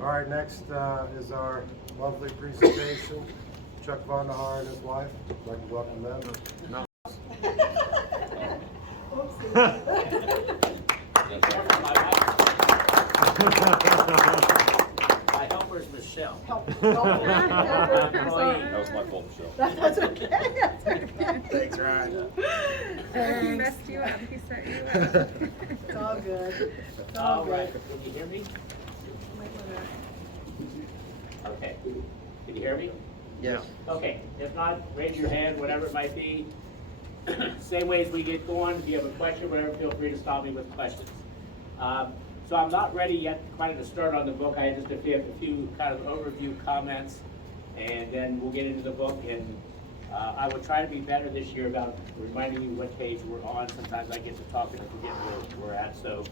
All right, next is our monthly presentation. Chuck Vonderhaar and his wife. I'd like to welcome them. No. My helper's Michelle. That was my fault, Michelle. That's okay, that's okay. Thanks, Ryan. He messed you up, he set you up. It's all good. It's all All right, good. can you hear me? Might wanna- Okay. Can you hear me? Yeah. Okay, if not, raise your hand, whatever it might be. Same way as we get going, if you have a question, whatever, feel free to stop me with questions. So I'm not ready yet quite to start on the book. I just have a few kind of overview comments, and then we'll get into the book. And I will try to be better this year about reminding you what page we're on. Sometimes I get to talking and forget where we're at. So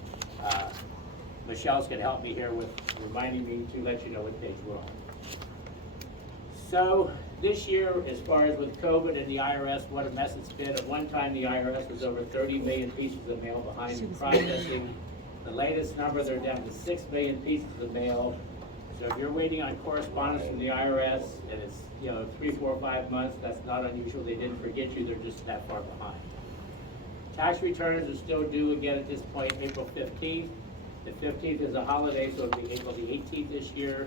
Michelle's going to help me here with reminding me to let you know what page we're on. So this year, as far as with COVID and the IRS, what a mess it's been. At one time, the IRS was over 30 million pieces of mail behind processing. The latest number, they're down to 6 million pieces of mail. So if you're waiting on correspondence from the IRS and it's 3, 4, 5 months, that's not unusual. They didn't forget you, they're just that far behind. Tax returns are still due again at this point, April 15th. The 15th is a holiday, so it'll be April the 18th this year.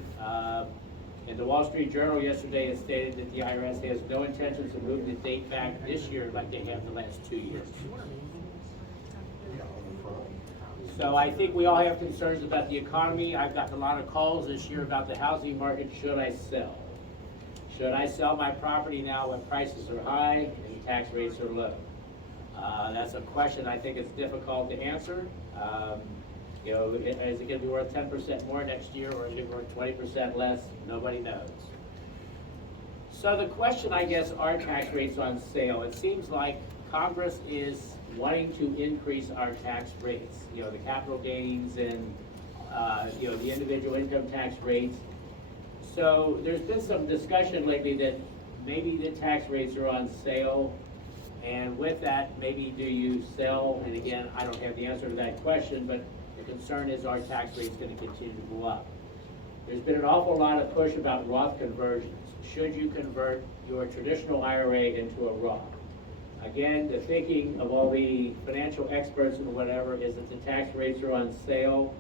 And the Wall Street Journal yesterday has stated that the IRS has no intentions of moving the date back this year like they have the last 2 years. So I think we all have concerns about the economy. I've gotten a lot of calls this year about the housing market. Should I sell? Should I sell my property now when prices are high and tax rates are low? That's a question I think it's difficult to answer. Is it going to be worth 10% more next year, or is it worth 20% less? Nobody knows. So the question, I guess, are tax rates on sale? It seems like Congress is wanting to increase our tax rates. The capital gains and the individual income tax rates. So there's been some discussion lately that maybe the tax rates are on sale. And with that, maybe do you sell? And again, I don't have the answer to that question, but the concern is our tax rate's going to continue to go up. There's been an awful lot of push about Roth conversions. Should you convert your traditional IRA into a Roth? Again, the thinking of all the financial experts and whatever is that the tax rates are on sale.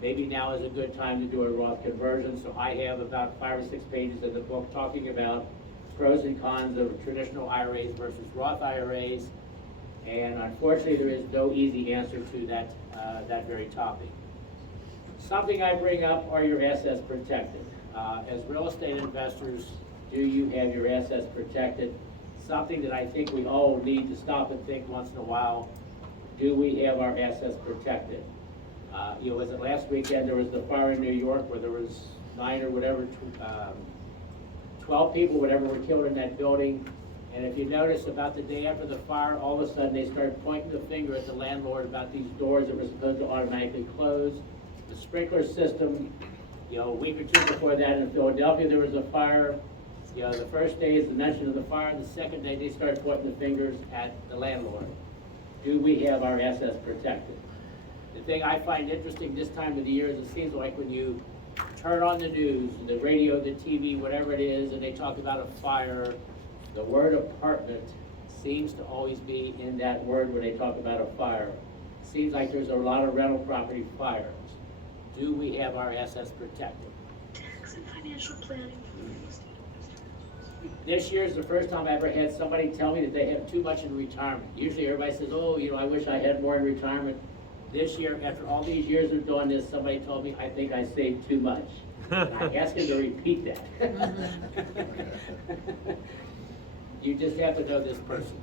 Maybe now is a good time to do a Roth conversion. So I have about 5 or 6 pages in the book talking about pros and cons of traditional IRAs versus Roth IRAs. And unfortunately, there is no easy answer to that very topic. Something I bring up are your assets protected. As real estate investors, do you have your assets protected? Something that I think we all need to stop and think once in a while. Do we have our assets protected? Was it last weekend there was the fire in New York where there was 9 or whatever, 12 people, whatever, were killed in that building. And if you notice, about the day after the fire, all of a sudden they started pointing the finger at the landlord about these doors that were supposed to automatically close. The sprinkler system, a week or 2 before that in Philadelphia, there was a fire. The first day is the mention of the fire. The second day, they started pointing the fingers at the landlord. Do we have our assets protected? The thing I find interesting this time of the year is it seems like when you turn on the news, the radio, the TV, whatever it is, and they talk about a fire, the word apartment seems to always be in that word when they talk about a fire. Seems like there's a lot of rental property fires. Do we have our assets protected? Tax and financial planning. This year is the first time I ever had somebody tell me that they have too much in retirement. Usually everybody says, oh, I wish I had more in retirement. This year, after all these years of doing this, somebody told me, I think I saved too much. And I asked him to repeat that. You just have to know this person.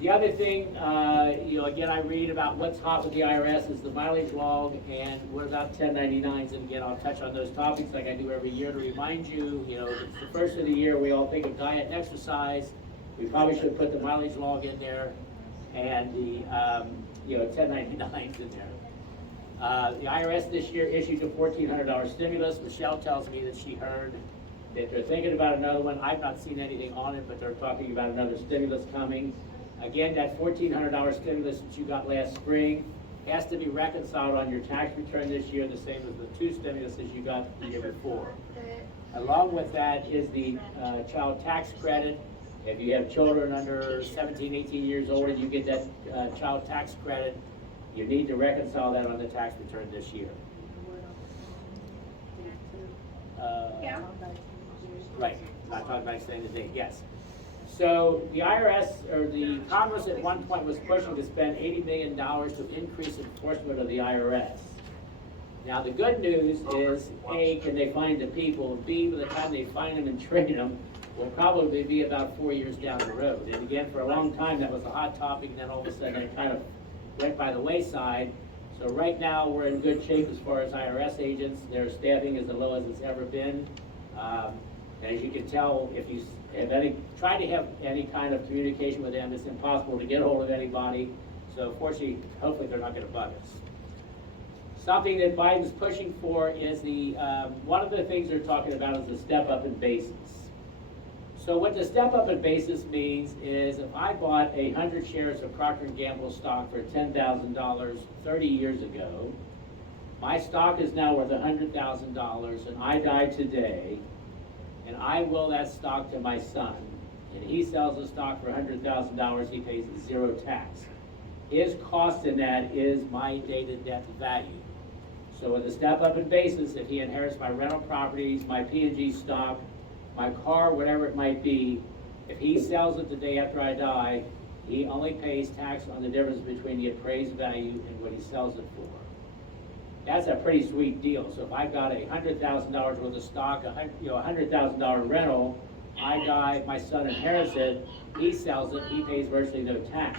The other thing, again, I read about what's hot with the IRS is the mileage log, and what about 1099s? And again, I'll touch on those topics like I do every year to remind you, it's the first of the year, we all think of diet and exercise. We probably should put the mileage log in there and the 1099s in there. The IRS this year issued a $1,400 stimulus. Michelle tells me that she heard that they're thinking about another one. I've not seen anything on it, but they're talking about another stimulus coming. Again, that $1,400 stimulus that you got last spring, has to be reconciled on your tax return this year, the same as the 2 stimuluses you got the year before. Along with that is the child tax credit. If you have children under 17, 18 years old and you get that child tax credit, you need to reconcile that on the tax return this year. Right, not talking about extending the date, yes. So the IRS, or the Congress at one point was pushing to spend $80 million to increase enforcement of the IRS. Now the good news is, A, can they find the people, and B, by the time they find them and train them, will probably be about 4 years down the road. And again, for a long time, that was a hot topic, and then all of a sudden it kind of went by the wayside. So right now, we're in good shape as far as IRS agents. Their staffing is the lowest it's ever been. And as you can tell, if you have try to have any kind of communication with them, it's impossible to get hold of anybody. So fortunately, hopefully they're not gonna bug us. Something that Biden's pushing for is one of the things they're talking about is the step up in basis. So what the step up in basis means is if I bought 100 shares of Procter & Gamble stock for $10,000 30 years ago, my stock is now worth $100,000 and I die today, and I will that stock to my son, and he sells the stock for $100,000, he pays 0 tax. His cost in that is my date-to-death value. So with a step up in basis, if he inherits my rental properties, my P&G stock, my car, whatever it might be, if he sells it the day after I die, he only pays tax on the difference between the appraised value and what he sells it for. That's a pretty sweet deal. So if I got $100,000 worth of stock, $100,000 rental, I die, my son inherits it, he sells it, he pays virtually no tax.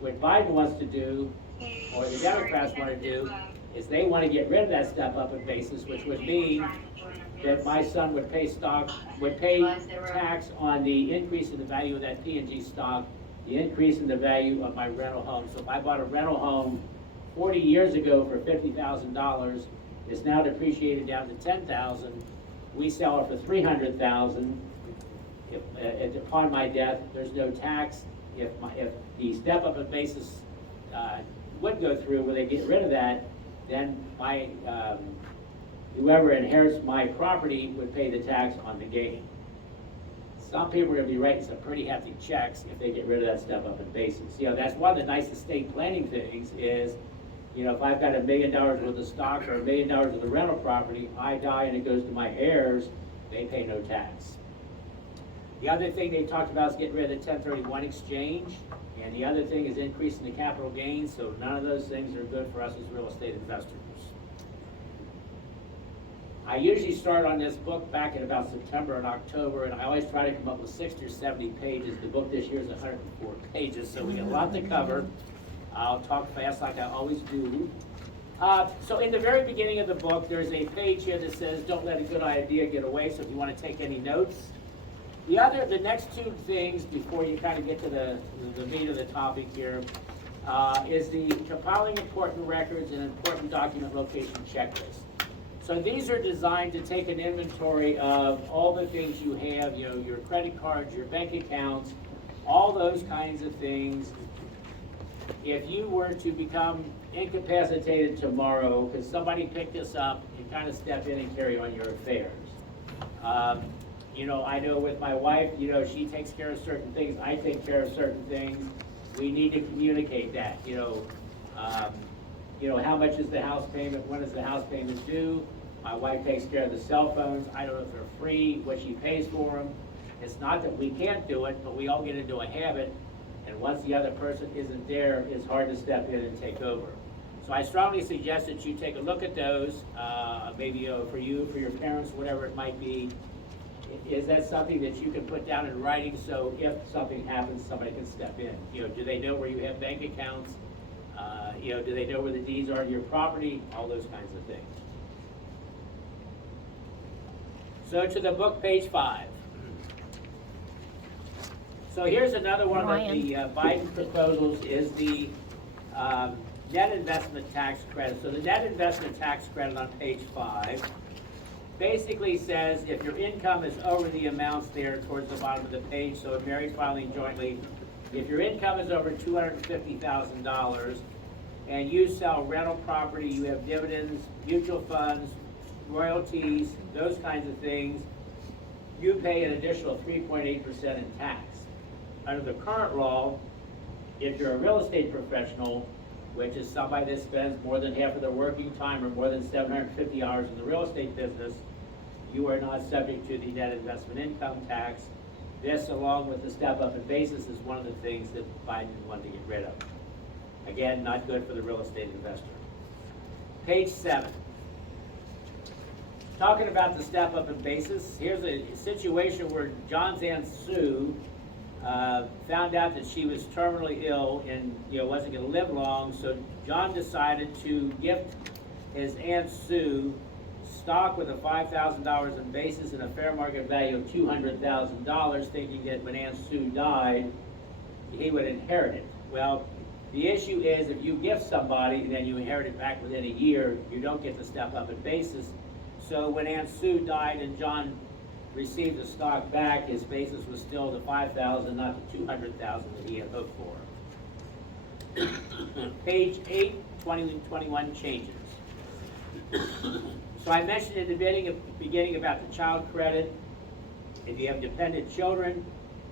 What Biden wants to do, or the Democrats want to do, is they want to get rid of that step up in basis, which would mean that my son would pay tax on the increase in the value of that P&G stock, the increase in the value of my rental home. So if I bought a rental home 40 years ago for $50,000, it's now depreciated down to $10,000. We sell it for $300,000. Upon my death, there's no tax. If the step up in basis would go through where they get rid of that, then whoever inherits my property would pay the tax on the gain. Some people are going to be writing some pretty hefty checks if they get rid of that step up in basis. That's one of the nice estate planning things is, if I've got $1 million worth of stock or $1 million worth of rental property, I die and it goes to my heirs, they pay no tax. The other thing they talked about is getting rid of the 1031 exchange, and the other thing is increasing the capital gains, so none of those things are good for us as real estate investors. I usually start on this book back in about September and October, and I always try to come up with 60 or 70 pages. The book this year is 104 pages, so we got a lot to cover. I'll talk fast like I always do. So in the very beginning of the book, there's a page here that says, don't let a good idea get away, so if you want to take any notes. The next 2 things before you kind of get to the meat of the topic here is the compiling important records and important document location checklist. So these are designed to take an inventory of all the things you have, your credit cards, your bank accounts, all those kinds of things. If you were to become incapacitated tomorrow because somebody picked this up, you kind of step in and carry on your affairs. I know with my wife, she takes care of certain things, I take care of certain things. We need to communicate that, how much is the house payment, when is the house payment due? My wife takes care of the cell phones, I don't know if they're free, what she pays for them. It's not that we can't do it, but we all get into a habit, and once the other person isn't there, it's hard to step in and take over. So I strongly suggest that you take a look at those, maybe for you, for your parents, whatever it might be. Is that something that you can put down in writing so if something happens, somebody can step in? Do they know where you have bank accounts? Do they know where the deeds are to your property? All those kinds of things. So to the book, page 5. So here's another one of the Biden proposals is the net investment tax credit. So the net investment tax credit on page 5 basically says if your income is over the amounts there towards the bottom of the page, so married filing jointly, if your income is over $250,000, and you sell rental property, you have dividends, mutual funds, royalties, those kinds of things, you pay an additional 3.8% in tax. Under the current law, if you're a real estate professional, which is somebody that spends more than half of their working time or more than 750 hours in the real estate business, you are not subject to the net investment income tax. This, along with the step up in basis, is one of the things that Biden wanted to get rid of. Again, not good for the real estate investor. Page 7. Talking about the step up in basis, here's a situation where John's Aunt Sue found out that she was terminally ill and wasn't going to live long, so John decided to gift his Aunt Sue stock with a $5,000 in basis and a fair market value of $200,000, thinking that when Aunt Sue died, he would inherit it. Well, the issue is if you gift somebody and then you inherit it back within a year, you don't get the step up in basis. So when Aunt Sue died and John received the stock back, his basis was still the $5,000, not the $200,000 that he had hoped for. Page 8, 20 and 21 changes. So I mentioned at the beginning about the child credit. If you have dependent children,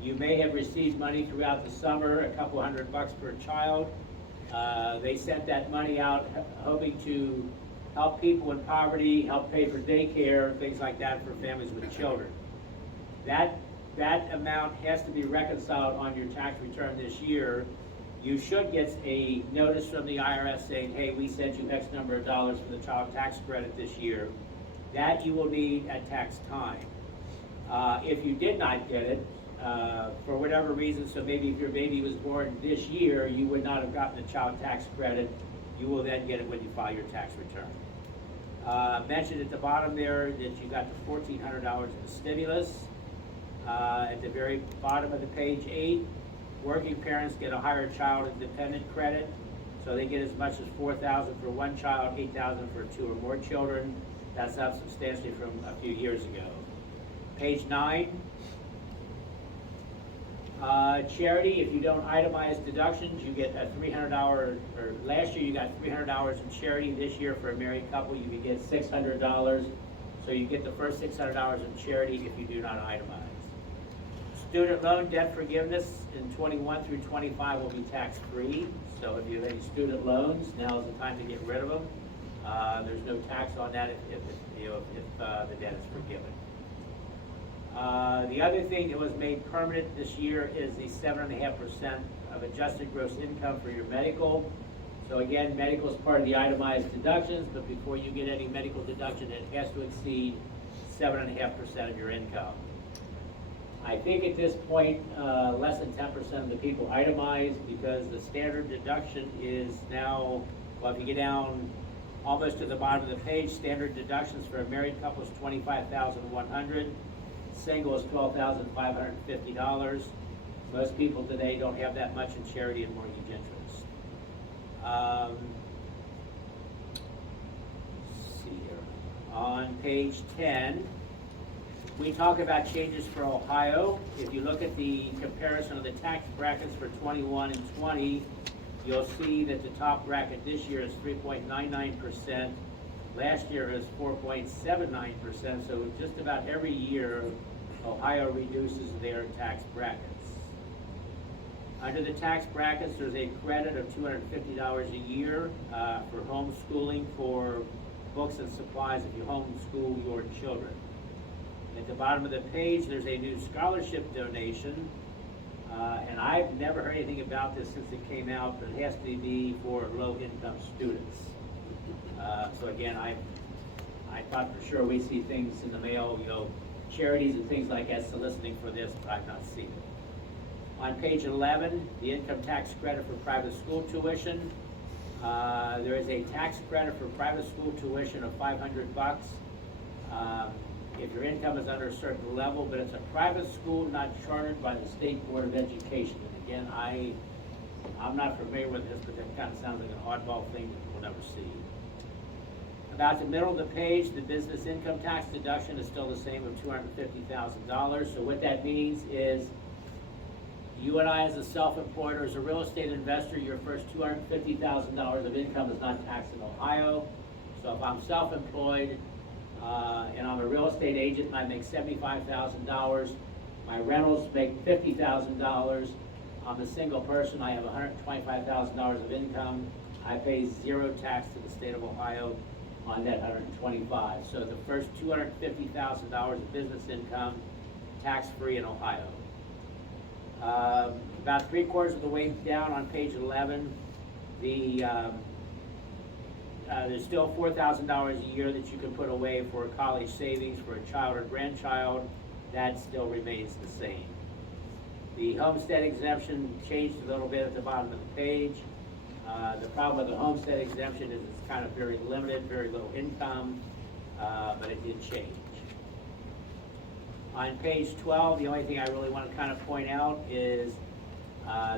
you may have received money throughout the summer, a couple $100 per child. They sent that money out hoping to help people in poverty, help pay for daycare, things like that for families with children. That amount has to be reconciled on your tax return this year. You should get a notice from the IRS saying, hey, we sent you X number of dollars for the child tax credit this year. That you will need at tax time. If you did not get it, for whatever reason, so maybe if your baby was born this year, you would not have gotten the child tax credit. You will then get it when you file your tax return. Mentioned at the bottom there that you got the $1,400 in stimulus. At the very bottom of the page 8, working parents get a higher child and dependent credit. So they get as much as $4,000 for one child, $8,000 for 2 or more children. That's up substantially from a few years ago. Page 9. Charity, if you don't itemize deductions, you get a $300, or last year you got $300 in charity. This year for a married couple, you could get $600. So you get the first $600 in charity if you do not itemize. Student loan debt forgiveness in 21 through 25 will be tax-free. So if you have any student loans, now is the time to get rid of them. There's no tax on that if the debt is forgiven. The other thing that was made permanent this year is the 7.5% of adjusted gross income for your medical. So again, medical is part of the itemized deductions, but before you get any medical deduction, it has to exceed 7.5% of your income. I think at this point, less than 10% of the people itemize because the standard deduction is now, well, if you get down almost to the bottom of the page, standard deductions for a married couple is $25,100. Single is $12,550. Most people today don't have that much in charity and mortgage interest. Let's see here. On page 10, we talk about changes for Ohio. If you look at the comparison of the tax brackets for 21 and 20, you'll see that the top bracket this year is 3.99%. Last year is 4.79%, so just about every year, Ohio reduces their tax brackets. Under the tax brackets, there's a credit of $250 a year for homeschooling for books and supplies if you homeschool your children. At the bottom of the page, there's a new scholarship donation, and I've never heard anything about this since it came out, but it has to be for low-income students. So again, I thought for sure we see things in the mail, charities and things like that soliciting for this, but I've not seen it. On page 11, the income tax credit for private school tuition. There is a tax credit for private school tuition of $500. If your income is under a certain level, but it's a private school not chartered by the State Board of Education. And again, I'm not familiar with this, but that kind of sounds like an oddball thing that we'll never see. About the middle of the page, the business income tax deduction is still the same of $250,000. So what that means is You and I, as a self-employed or as a real estate investor, your first $250,000 of income is not taxed in Ohio. So if I'm self-employed and I'm a real estate agent and I make $75,000, my rentals make $50,000. I'm a single person, I have $125,000 of income. I pay 0 tax to the state of Ohio on that $125,000. So the first $250,000 of business income, tax-free in Ohio. About 3/4 of the way down on page 11, there's still $4,000 a year that you can put away for college savings for a child or grandchild. That still remains the same. The homestead exemption changed a little bit at the bottom of the page. The problem with the homestead exemption is it's kind of very limited, very low income, but it did change. On page 12, the only thing I really want to kind of point out is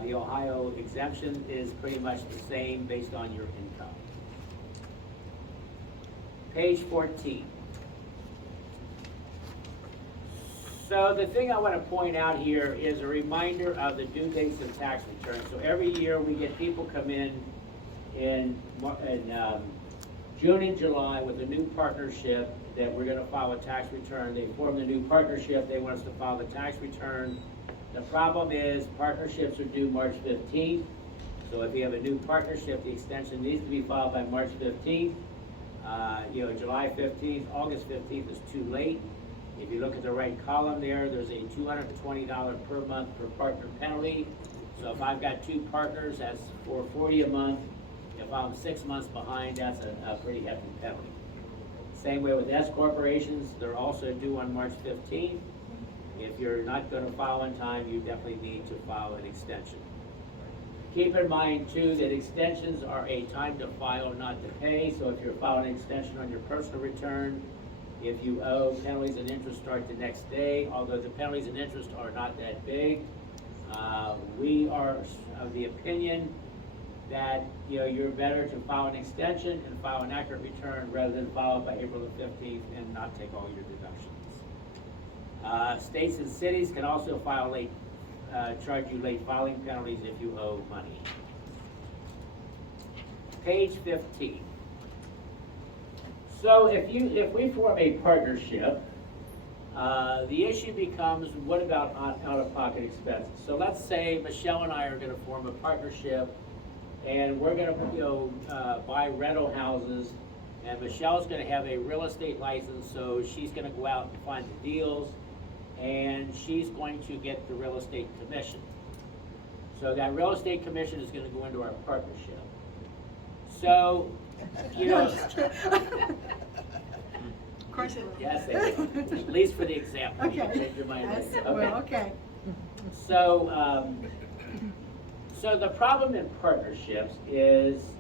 the Ohio exemption is pretty much the same based on your income. Page 14. So the thing I want to point out here is a reminder of the due dates of tax returns. So every year we get people come in June and July with a new partnership that we're going to file a tax return. They form the new partnership. They want us to file the tax return. The problem is partnerships are due March 15th. So if you have a new partnership, the extension needs to be filed by March 15th. July 15th, August 15th is too late. If you look at the right column there, there's a $220 per month per partner penalty. So if I've got 2 partners, that's $440 a month. If I'm 6 months behind, that's a pretty hefty penalty. Same way with S corporations, they're also due on March 15th. If you're not going to file in time, you definitely need to file an extension. Keep in mind too that extensions are a time to file, not to pay. So if you're filing an extension on your personal return, if you owe, penalties and interest start the next day. Although the penalties and interest are not that big, we are of the opinion that you're better to file an extension and file an accurate return rather than file it by April the 15th and not take all your deductions. States and cities can also file charge you late filing penalties if you owe money. Page 15. So if we form a partnership, the issue becomes, what about out-of-pocket expenses? So let's say Michelle and I are going to form a partnership, and we're going to buy rental houses, and Michelle's going to have a real estate license, so she's going to go out and find the deals, and she's going to get the real estate commission. So that real estate commission is going to go into our partnership. So, Of course it will. yes, they do. At least for the example. You can Okay. change your mind Yes, later. well, okay. So the problem in partnerships is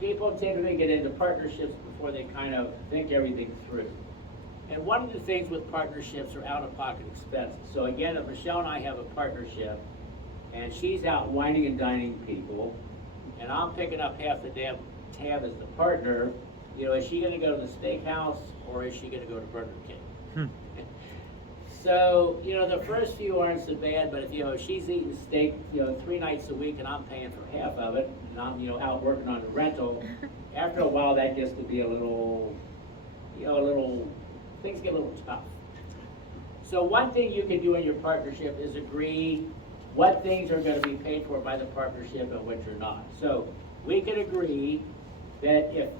people typically get into partnerships before they kind of think everything through. And one of the things with partnerships are out-of-pocket expenses. So again, if Michelle and I have a partnership, and she's out wining and dining people, and I'm picking up half the damn tab as the partner, is she going to go to the steakhouse or is she going to go to Burger King? So, the first few aren't so bad, but if she's eating steak, 3 nights a week and I'm paying for half of it, and I'm, out working on the rental, after a while that gets to be a little, things get a little tough. So one thing you can do in your partnership is agree what things are going to be paid for by the partnership and which are not. So we can agree that if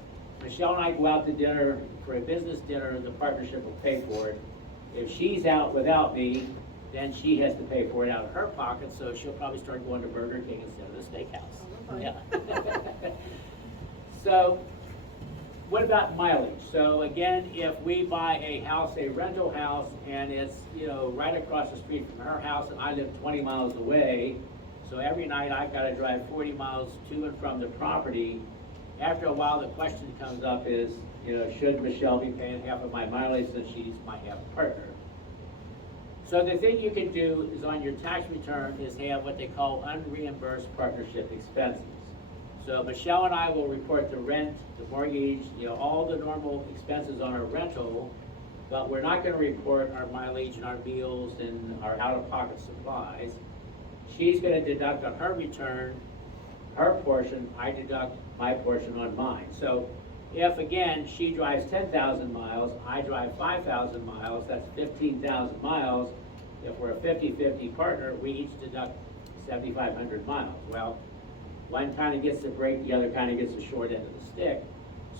Michelle and I go out to dinner for a business dinner, the partnership will pay for it. If she's out without me, then she has to pay for it out of her pocket, so she'll probably start going to Burger King instead of the steakhouse. Yeah. So, what about mileage? So again, if we buy a house, a rental house, and it's right across the street from her house, and I live 20 miles away, so every night I've got to drive 40 miles to and from the property. After a while, the question comes up is, should Michelle be paying half of my mileage since she's my half partner? So the thing you can do is on your tax return is have what they call unreimbursed partnership expenses. So Michelle and I will report the rent, the mortgage, all the normal expenses on our rental, but we're not going to report our mileage and our meals and our out-of-pocket supplies. she's gonna deduct on her return, her portion, I deduct my portion on mine. So if, again, she drives 10,000 miles, I drive 5,000 miles, that's 15,000 miles. If we're a 50-50 partner, we each deduct 7,500 miles. Well, one kind of gets the break, the other kind of gets the short end of the stick.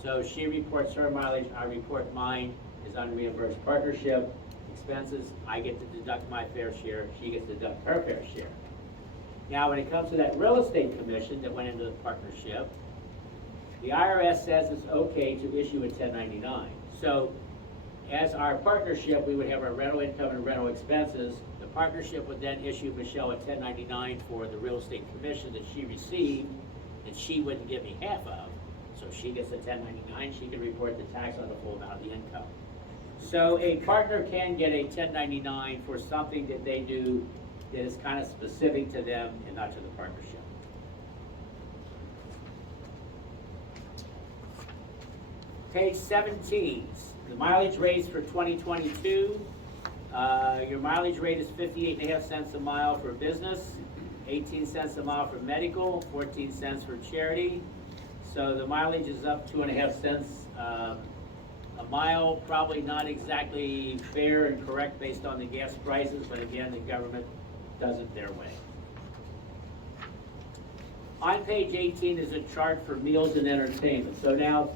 So she reports her mileage, I report mine, is unreimbursed partnership expenses. I get to deduct my fair share, she gets to deduct her fair share. Now, when it comes to that real estate commission that went into the partnership, the IRS says it's okay to issue a 1099. So, as our partnership, we would have our rental income and rental expenses. The partnership would then issue Michelle a 1099 for the real estate commission that she received, that she wouldn't give me half of. So she gets a 1099, she can report the tax on the full amount of the income. So a partner can get a 1099 for something that they do that is kind of specific to them and not to the partnership. Page 17, the mileage rates for 2022. Your mileage rate is 58.5 cents a mile for business, 18 cents a mile for medical, 14 cents for charity. So the mileage is up 2.5 cents a mile, probably not exactly fair and correct based on the gas prices, but again, the government does it their way. On page 18 is a chart for meals and entertainment. So now,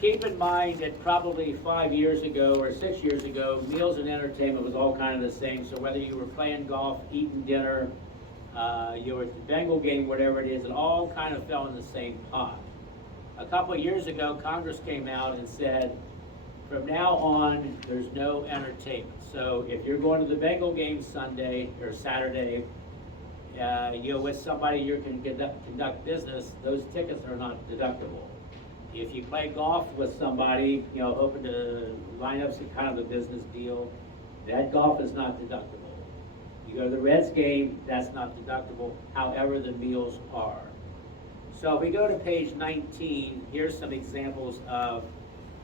keep in mind that probably 5 years ago or 6 years ago, meals and entertainment was all kind of the same. So whether you were playing golf, eating dinner, you were at the Bengal game, whatever it is, it all kind of fell in the same pot. A couple of years ago, Congress came out and said, from now on, there's no entertainment. So if you're going to the Bengal game Sunday or Saturday, you're with somebody you can conduct business, those tickets are not deductible. If you play golf with somebody, hoping to line up some kind of a business deal, that golf is not deductible. You go to the Reds game, that's not deductible, however the meals are. So if we go to page 19, here's some examples of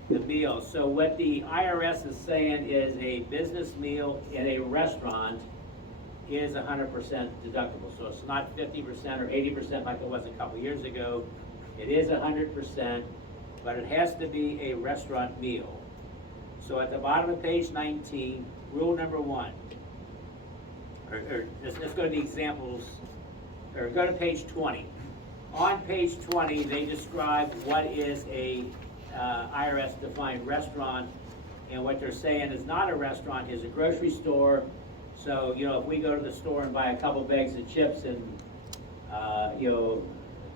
the meals. So what the IRS is saying is a business meal in a restaurant is 100% deductible. So it's not 50% or 80% like it was a couple years ago. It is 100%, but it has to be a restaurant meal. So at the bottom of page 19, rule number 1, let's go to the examples, or go to page 20. On page 20, they describe what is a IRS defined restaurant, and what they're saying is not a restaurant is a grocery store. So, if we go to the store and buy a couple bags of chips and,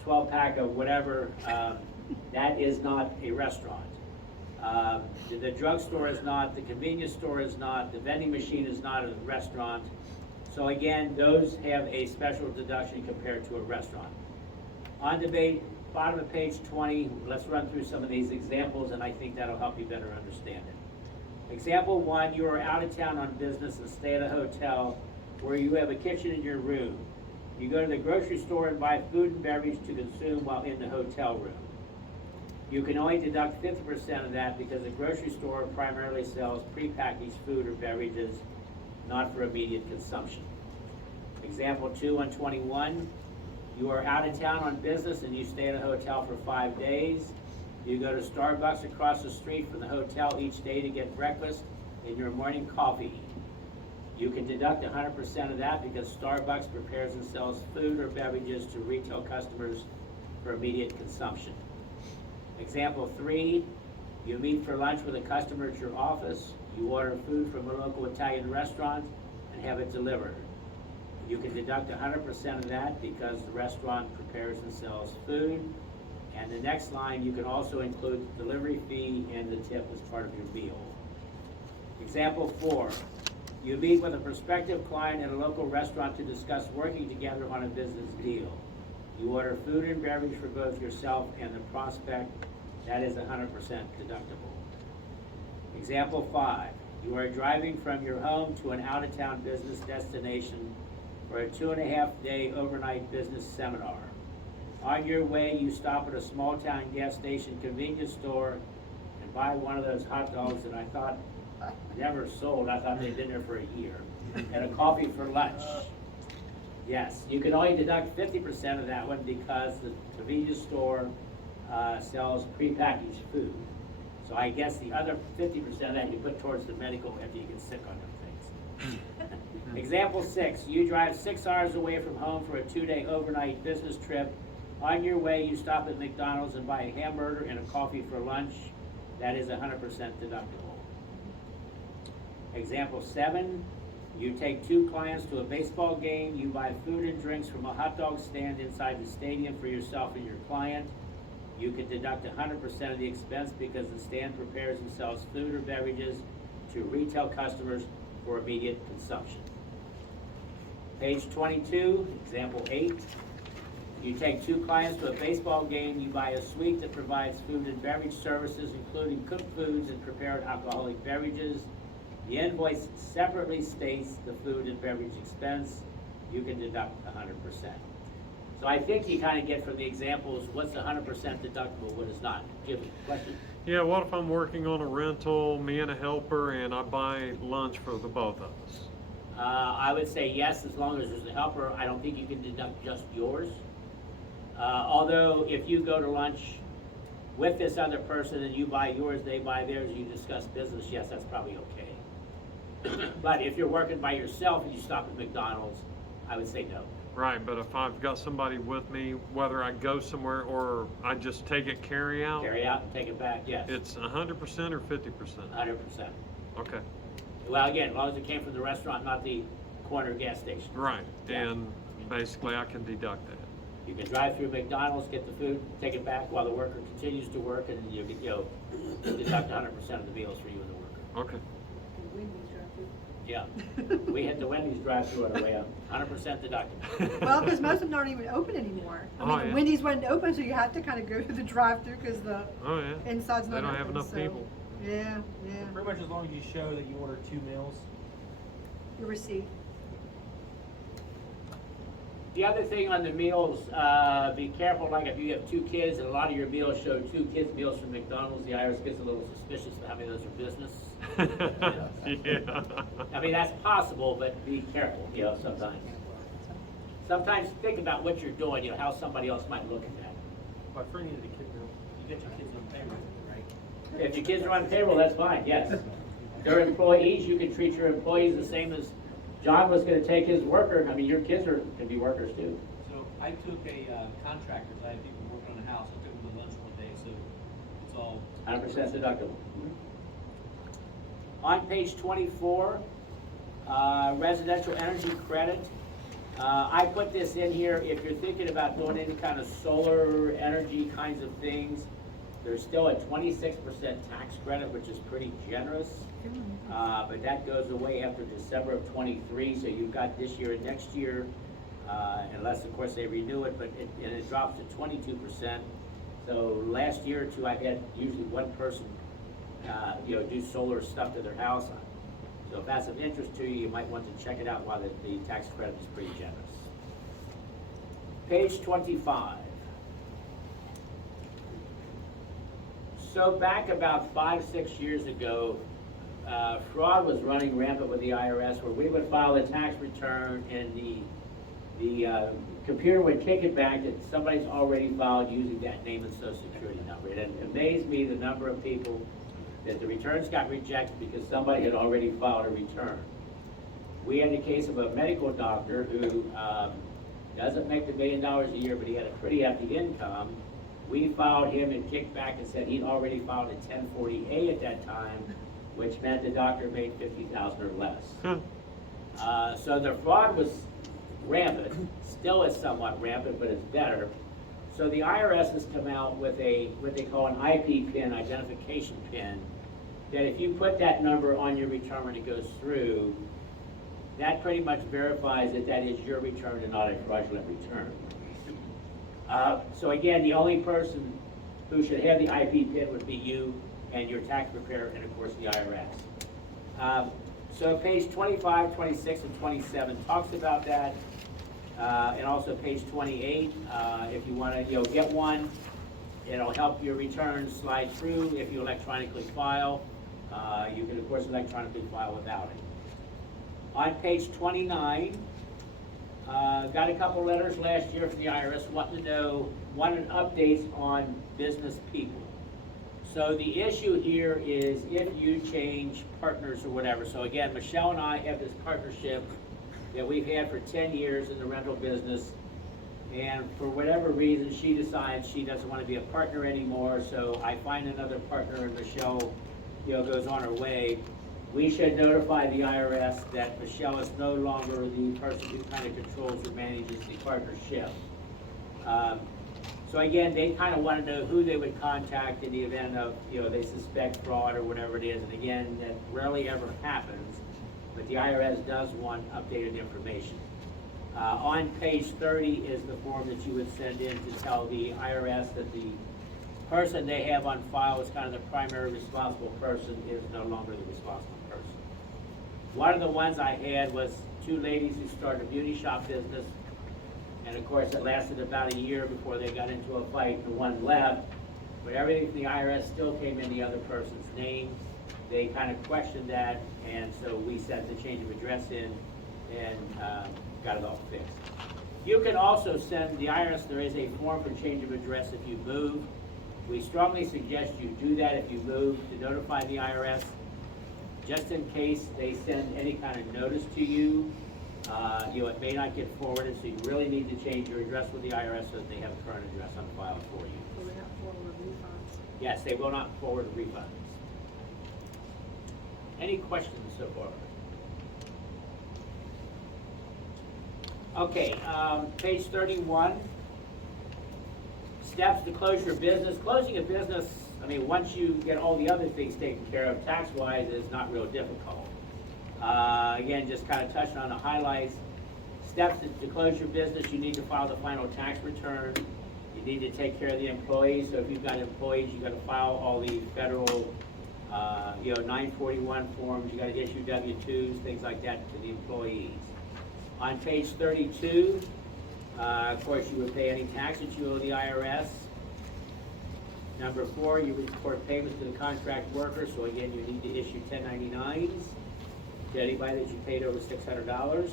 12-pack of whatever, that is not a restaurant. The drugstore is not, the convenience store is not, the vending machine is not a restaurant. So again, those have a special deduction compared to a restaurant. On the bottom of page 20, let's run through some of these examples, and I think that'll help you better understand it. Example 1, you are out of town on business and stay at a hotel where you have a kitchen in your room. You go to the grocery store and buy food and beverage to consume while in the hotel room. You can only deduct 50% of that because the grocery store primarily sells prepackaged food or beverages, not for immediate consumption. Example 2 on 21, you are out of town on business and you stay at a hotel for 5 days. You go to Starbucks across the street from the hotel each day to get breakfast and your morning coffee. You can deduct 100% of that because Starbucks prepares and sells food or beverages to retail customers for immediate consumption. Example 3, you meet for lunch with a customer at your office. You order food from a local Italian restaurant and have it delivered. You can deduct 100% of that because the restaurant prepares and sells food. And the next line, you can also include the delivery fee and the tip as part of your meal. Example 4, you meet with a prospective client at a local restaurant to discuss working together on a business deal. You order food and beverage for both yourself and the prospect. That is 100% deductible. Example 5, you are driving from your home to an out-of-town business destination for a 2.5-day overnight business seminar. On your way, you stop at a small-town gas station convenience store and buy one of those hot dogs that I thought never sold. I thought they'd been there for a year. And a coffee for lunch. Yes, you can only deduct 50% of that one because the convenience store sells prepackaged food. So I guess the other 50% of that you put towards the medical after you get sick on them things. Example 6, you drive 6 hours away from home for a 2-day overnight business trip. On your way, you stop at McDonald's and buy a hamburger and a coffee for lunch. That is 100% deductible. Example 7, you take 2 clients to a baseball game. You buy food and drinks from a hot dog stand inside the stadium for yourself and your client. You can deduct 100% of the expense because the stand prepares and sells food or beverages to retail customers for immediate consumption. Page 22, example 8. You take 2 clients to a baseball game. You buy a suite that provides food and beverage services, including cooked foods and prepared alcoholic beverages. The invoice separately states the food and beverage expense. You can deduct 100%. So I think you kind of get from the examples what's 100% deductible, what is not. Do you have a question? Yeah, what if I'm working on a rental, me and a helper, and I buy lunch for the both of us? I would say yes, as long as there's a helper. I don't think you can deduct just yours. Although if you go to lunch with this other person and you buy yours, they buy theirs, you discuss business, yes, that's probably okay. But if you're working by yourself and you stop at McDonald's, I would say no. Right, but if I've got somebody with me, whether I go somewhere or I just take it carry out, Carry out and take it back, yes. it's 100% or 50%? 100%. Okay, Well, again, as long as it came from the restaurant, not the corner gas station. right, Yeah. and basically I can deduct that. You can drive through McDonald's, get the food, take it back while the worker continues to work, and you can, deduct 100% of the meals for you and the worker. Okay, Yeah. We hit the Wendy's drive-through on the way up, 100% deductible. Well, because most of them aren't even open anymore. I Oh, mean, yeah. Wendy's wasn't open, so you have to kind of go through the drive-through because the oh yeah, inside's not they don't open. have enough so, people. Yeah, yeah. Pretty much as long as you show that you ordered 2 meals. Your receipt. The other thing on the meals, be careful, like if you have 2 kids and a lot of your meals show 2 kids' meals from McDonald's, the IRS gets a little suspicious of how many of those are business. Yeah. I mean, that's possible, but be careful, sometimes. Sometimes think about what you're doing, how somebody else might look at that. My friend needed a kid meal. You get your kids on payroll, right? If your kids are on payroll, that's fine, yes. They're employees, you can treat your employees the same as John was gonna take his worker. I mean, your kids can be workers too. So I took a contractors, I had people working on the house, I took them to lunch one day, so it's all. 100% deductible. On page 24, residential energy credit. I put this in here if you're thinking about doing any kind of solar energy kinds of things. There's still a 26% tax credit, which is pretty generous. But that goes away after December of 23, so you've got this year and next year, unless of course they renew it, but it drops to 22%. So last year or two, I've had usually one person, do solar stuff to their house. So if that's of interest to you, you might want to check it out while the tax credit is pretty generous. Page 25. So back about 5-6 years ago, fraud was running rampant with the IRS, where we would file a tax return and the computer would kick it back that somebody's already filed using that name and social security number. It amazed me the number of people that the returns got rejected because somebody had already filed a return. We had a case of a medical doctor who doesn't make the $1 million a year, but he had a pretty hefty income. We filed him and kicked back and said he'd already filed a 1040A at that time, which meant the doctor made $50,000 or less. So the fraud was rampant, still is somewhat rampant, but it's better. So the IRS has come out with what they call an IP pin, identification pin, that if you put that number on your return when it goes through, that pretty much verifies that that is your return and not a fraudulent return. So again, the only person who should have the IP pin would be you and your tax preparer and of course the IRS. So page 25, 26, and 27 talks about that. And also page 28, if you want to get one, it'll help your returns slide through. If you electronically file, you can of course electronically file without it. On page 29, Got a couple letters last year from the IRS wanting updates on business people. So the issue here is if you change partners or whatever. So again, Michelle and I have this partnership that we've had for 10 years in the rental business. And for whatever reason, she decides she doesn't want to be a partner anymore. So I find another partner and Michelle, goes on her way. We should notify the IRS that Michelle is no longer the person who kind of controls or manages the partnership. So again, they kind of want to know who they would contact in the event of, they suspect fraud or whatever it is. And again, that rarely ever happens, but the IRS does want updated information. On page 30 is the form that you would send in to tell the IRS that the person they have on file is kind of the primary responsible person is no longer the responsible person. One of the ones I had was two ladies who started a beauty shop business, and of course it lasted about a year before they got into a fight and one left, but everything from the IRS still came in the other person's name. They kind of questioned that, and so we sent the change of address in and got it all fixed. You can also send the IRS, there is a form for change of address if you move. We strongly suggest you do that if you move, to notify the IRS, just in case they send any kind of notice to you. It may not get forwarded, so you really need to change your address with the IRS so that they have a current address on file for you. So we have forward refunds. Yes, they will not forward refunds. Any questions so far? Okay, page 31. Steps to close your business. Closing a business, once you get all the other things taken care of tax-wise, is not real difficult. Again, just kind of touching on the highlights. Steps to close your business, you need to file the final tax return. You need to take care of the employees. So if you've got employees, you've got to file all the federal 941 forms. You got to issue W-2s, things like that to the employees. On page 32, of course, you would pay any taxes you owe the IRS. Number 4, you would report payments to the contract worker. So again, you need to issue 1099s to anybody that you paid over $600.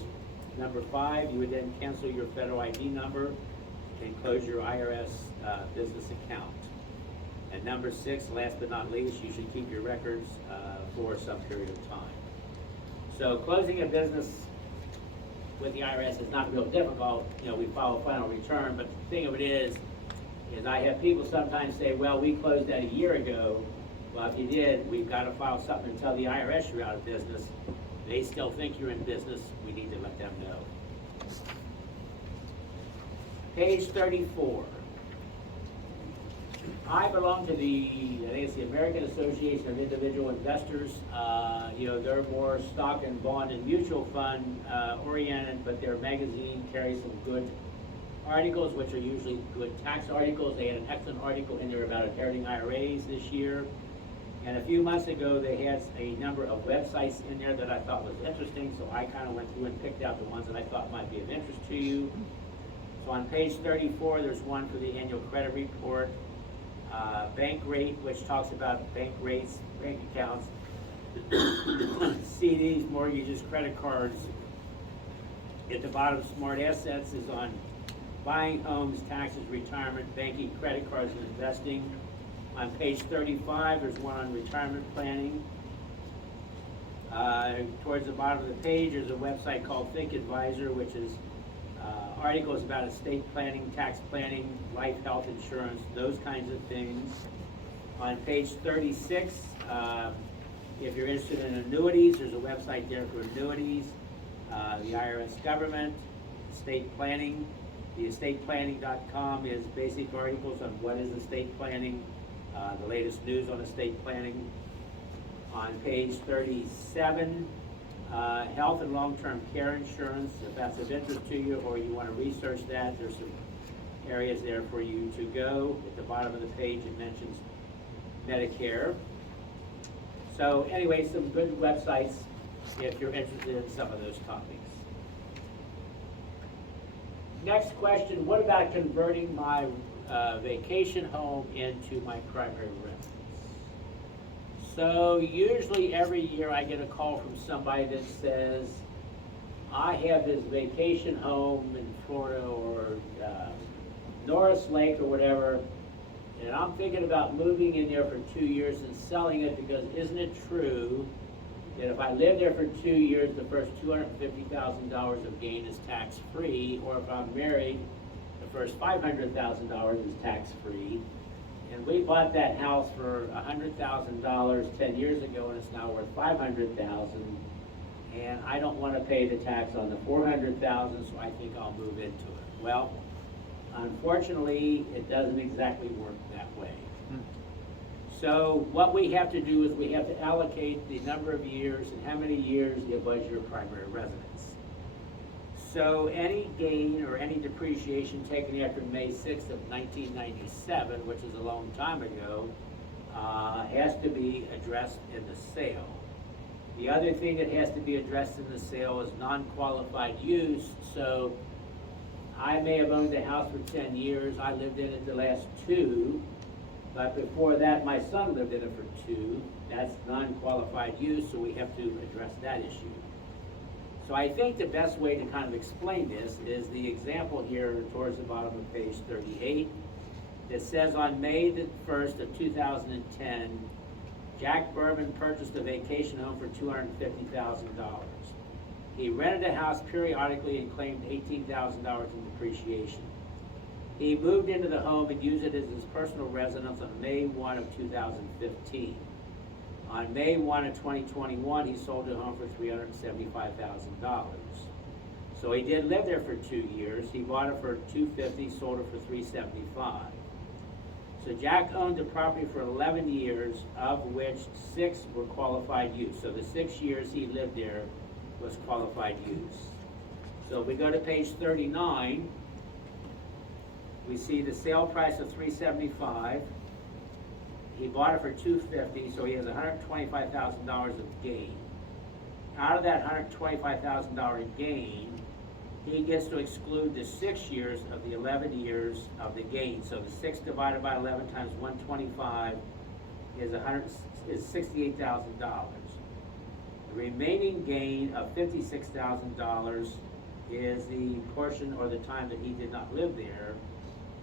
Number 5, you would then cancel your federal ID number and close your IRS business account. And number 6, last but not least, you should keep your records for some period of time. So closing a business with the IRS is not real difficult. We file a final return, but the thing of it is I have people sometimes say, well, we closed that a year ago. Well, if you did, we've got to file something and tell the IRS you're out of business. They still think you're in business. We need to let them know. Page 34. I belong to the American Association of Individual Investors. They're more stock and bond and mutual fund oriented, but their magazine carries some good articles, which are usually good tax articles. They had an excellent article in there about inheriting IRAs this year. And a few months ago, they had a number of websites in there that I thought was interesting, so I kind of went through and picked out the ones that I thought might be of interest to you. So on page 34, there's one for the annual credit report. Bank rate, which talks about bank rates, bank accounts, CDs, mortgages, credit cards. At the bottom, smart assets is on buying homes, taxes, retirement, banking, credit cards, and investing. On page 35, there's one on retirement planning. Towards the bottom of the page, there's a website called Think Advisor, which is articles about estate planning, tax planning, life, health insurance, those kinds of things. On page 36, if you're interested in annuities, there's a website there for annuities, the IRS government, estate planning. The estateplanning.com is basic articles on what is estate planning, the latest news on estate planning. On page 37, health and long-term care insurance, if that's of interest to you or you want to research that, there's some areas there for you to go. At the bottom of the page, it mentions Medicare. So anyway, some good websites if you're interested in some of those topics. Next question, what about converting my vacation home into my primary residence? So usually every year I get a call from somebody that says, I have this vacation home in Florida or Norris Lake or whatever, and I'm thinking about moving in there for 2 years and selling it, because isn't it true that if I live there for 2 years, the first $250,000 of gain is tax-free, or if I'm married, the first $500,000 is tax-free? And we bought that house for $100,000 10 years ago, and it's now worth $500,000. And I don't want to pay the tax on the $400,000, so I think I'll move into it. Well, unfortunately, it doesn't exactly work that way. So what we have to do is we have to allocate the number of years and how many years it was your primary residence. So any gain or any depreciation taken after May 6th of 1997, which is a long time ago, has to be addressed in the sale. The other thing that has to be addressed in the sale is non-qualified use. So I may have owned the house for 10 years, I lived in it the last 2, but before that my son lived in it for 2. That's non-qualified use, so we have to address that issue. So I think the best way to kind of explain this is the example here towards the bottom of page 38. It says on May the 1st of 2010, Jack Berman purchased a vacation home for $250,000. He rented a house periodically and claimed $18,000 in depreciation. He moved into the home and used it as his personal residence on May 1 of 2015. On May 1 of 2021, he sold the home for $375,000. So he did live there for 2 years. He bought it for $250,000, sold it for $375,000. So Jack owned the property for 11 years, of which 6 were qualified use. So the 6 years he lived there was qualified use. So if we go to page 39, we see the sale price of $375,000. He bought it for $250,000, so he has $125,000 of gain. Out of that $125,000 gain, he gets to exclude the 6 years of the 11 years of the gain. So the 6 divided by 11 times 125 is $68,000. The remaining gain of $56,000 is the portion or the time that he did not live there.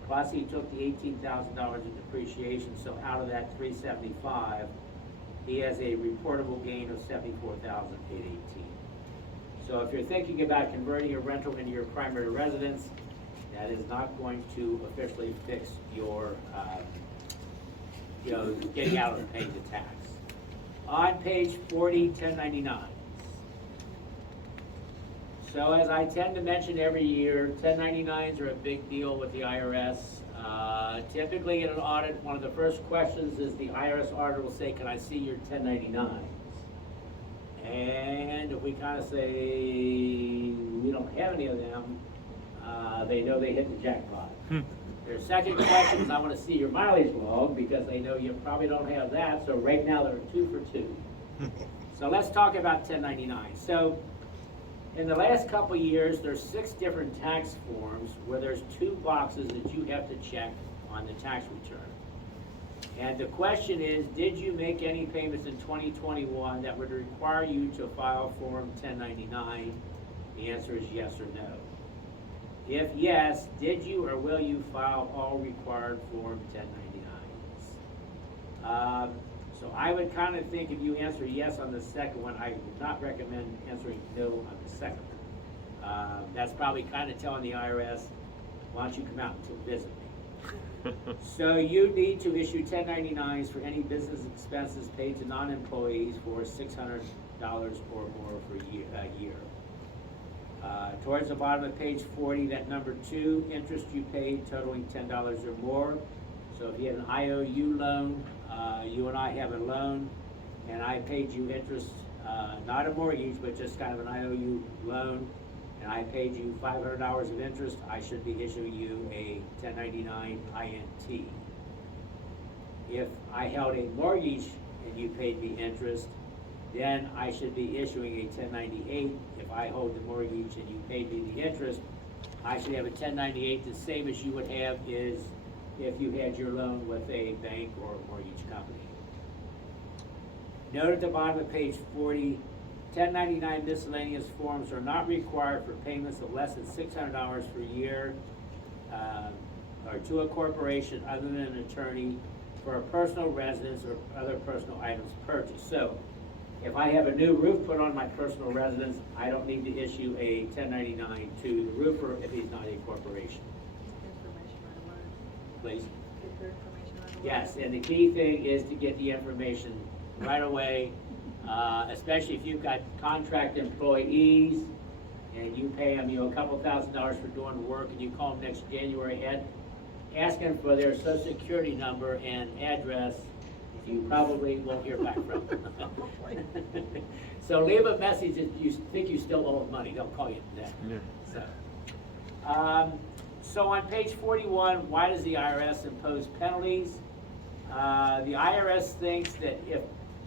Plus he took the $18,000 in depreciation, so out of that $375,000, he has a reportable gain of $74,818. So if you're thinking about converting a rental into your primary residence, that is not going to officially fix your, getting out and paying the tax. On page 40, 1099. So as I tend to mention every year, 1099s are a big deal with the IRS. Typically in an audit, one of the first questions is the IRS auditor will say, can I see your 1099s? And if we kind of say we don't have any of them, they know they hit the jackpot. Their second question is, I want to see your mileage log, because they know you probably don't have that. So right now they're 2 for 2. So let's talk about 1099. So in the last couple of years, there's 6 different tax forms where there's 2 boxes that you have to check on the tax return. And the question is, did you make any payments in 2021 that would require you to file Form 1099? The answer is yes or no. If yes, did you or will you file all required Form 1099s? So I would kind of think if you answer yes on the second one, I would not recommend answering no on the second one. That's probably kind of telling the IRS, why don't you come out and visit me? So you need to issue 1099s for any business expenses paid to non-employees for $600 or more for a year. Towards the bottom of page 40, that number 2, interest you paid totaling $10 or more. So if you had an IOU loan, you and I have a loan, and I paid you interest, not a mortgage, but just kind of an IOU loan, and I paid you $500 of interest, I should be issuing you a 1099 INT. If I held a mortgage and you paid me interest, then I should be issuing a 1098. If I hold the mortgage and you paid me the interest, I should have a 1098, the same as you would have is if you had your loan with a bank or a mortgage company. Note at the bottom of page 40, 1099 miscellaneous forms are not required for payments of less than $600 per year, or to a corporation other than an attorney for a personal residence or other personal items purchased. So, if I have a new roof put on my personal residence, I don't need to issue a 1099 to the roofer if he's not a corporation. Information right away. Please? Get their information right away. Yes, and the key thing is to get the information right away, especially if you've got contract employees and you pay them, a couple $1,000s for doing work, and you call them next January, ask them for their social security number and address. You probably won't hear back from them. So leave a message if you think you still owe them money. They'll call you today. Yeah. So on page 41, why does the IRS impose penalties? The IRS thinks that if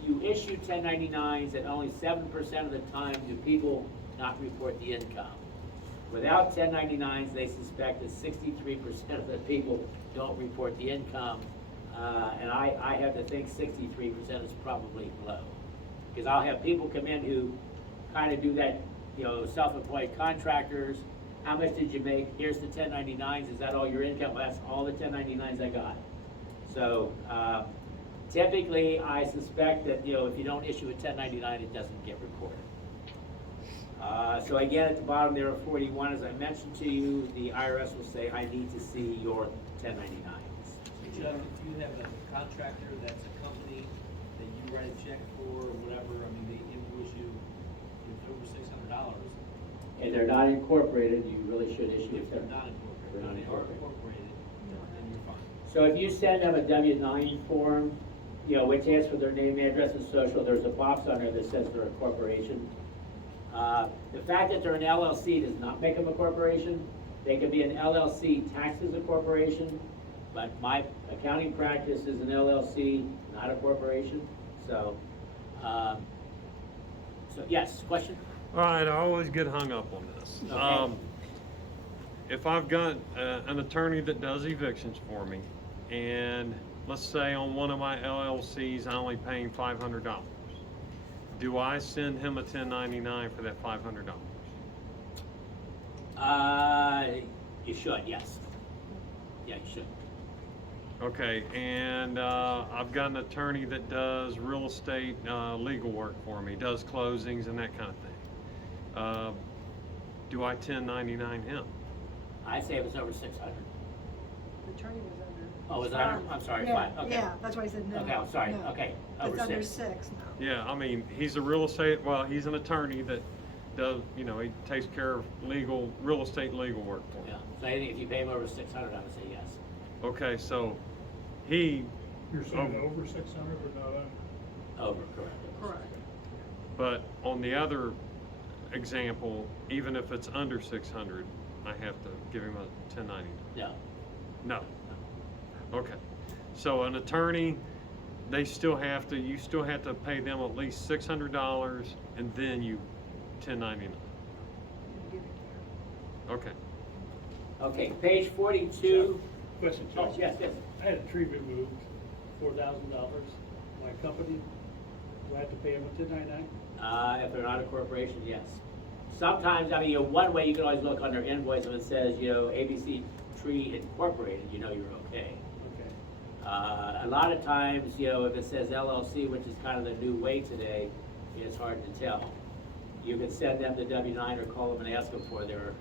you issue 1099s, that only 7% of the time do people not report the income. Without 1099s, they suspect that 63% of the people don't report the income. And I have to think 63% is probably low. Because I'll have people come in who kind of do that, self-employed contractors. How much did you make? Here's the 1099s. Is that all your income? Well, that's all the 1099s I got. So typically, I suspect that, if you don't issue a 1099, it doesn't get recorded. So again, at the bottom there of 41, as I mentioned to you, the IRS will say, I need to see your 1099s. Chuck, if you have a contractor that's a company that you write a check for or whatever, they invoice you, it's over $600. And they're not incorporated, you really should issue If it. they're not incorporated, They're not when they are incorporated. incorporated, then you're fine. So if you send them a W-9 form, which asks for their name, address, and social, there's a box on there that says they're a corporation. The fact that they're an LLC does not make them a corporation. They could be an LLC taxed as a corporation, but my accounting practice is an LLC, not a corporation. So, yes, question? All right, I always get hung up on this. Okay. If I've got an attorney that does evictions for me, and let's say on one of my LLCs, I only paying $500, do I send him a 1099 for that $500? You should, yes. Yeah, you should. Okay, and I've got an attorney that does real estate legal work for me, does closings and that kind of thing. Do I 1099 him? I say it was over 600. The attorney was under. Oh, was it under? I'm sorry, Yeah, fine, okay. Yeah, that's why I said no. Okay, I'm sorry, no. okay, over It's under 6. 6 now. Yeah, he's a real estate, he's an attorney that does, he takes care of real estate legal work for me. Yeah, so I think if you pay him over 600, I would say yes. Okay, so he, You're saying over 600 or not under? Over, correct. Correct. but on the other example, even if it's under 600, I have to give him a 1099. No. No. Okay. So an attorney, you still have to pay them at least $600 and then you 1099. Give it to her. Okay. Okay, page 42. Question, Oh, Chuck. yes, yes. I had a tree removed, $4,000. My company, do I have to pay them a 1099? If they're not a corporation, yes. Sometimes, one way you can always look on their invoice if it says, ABC Tree Incorporated, you're okay. Okay. A lot of times, if it says LLC, which is kind of the new way today, it's hard to tell. You can send them the W-9 or call them and ask them for their,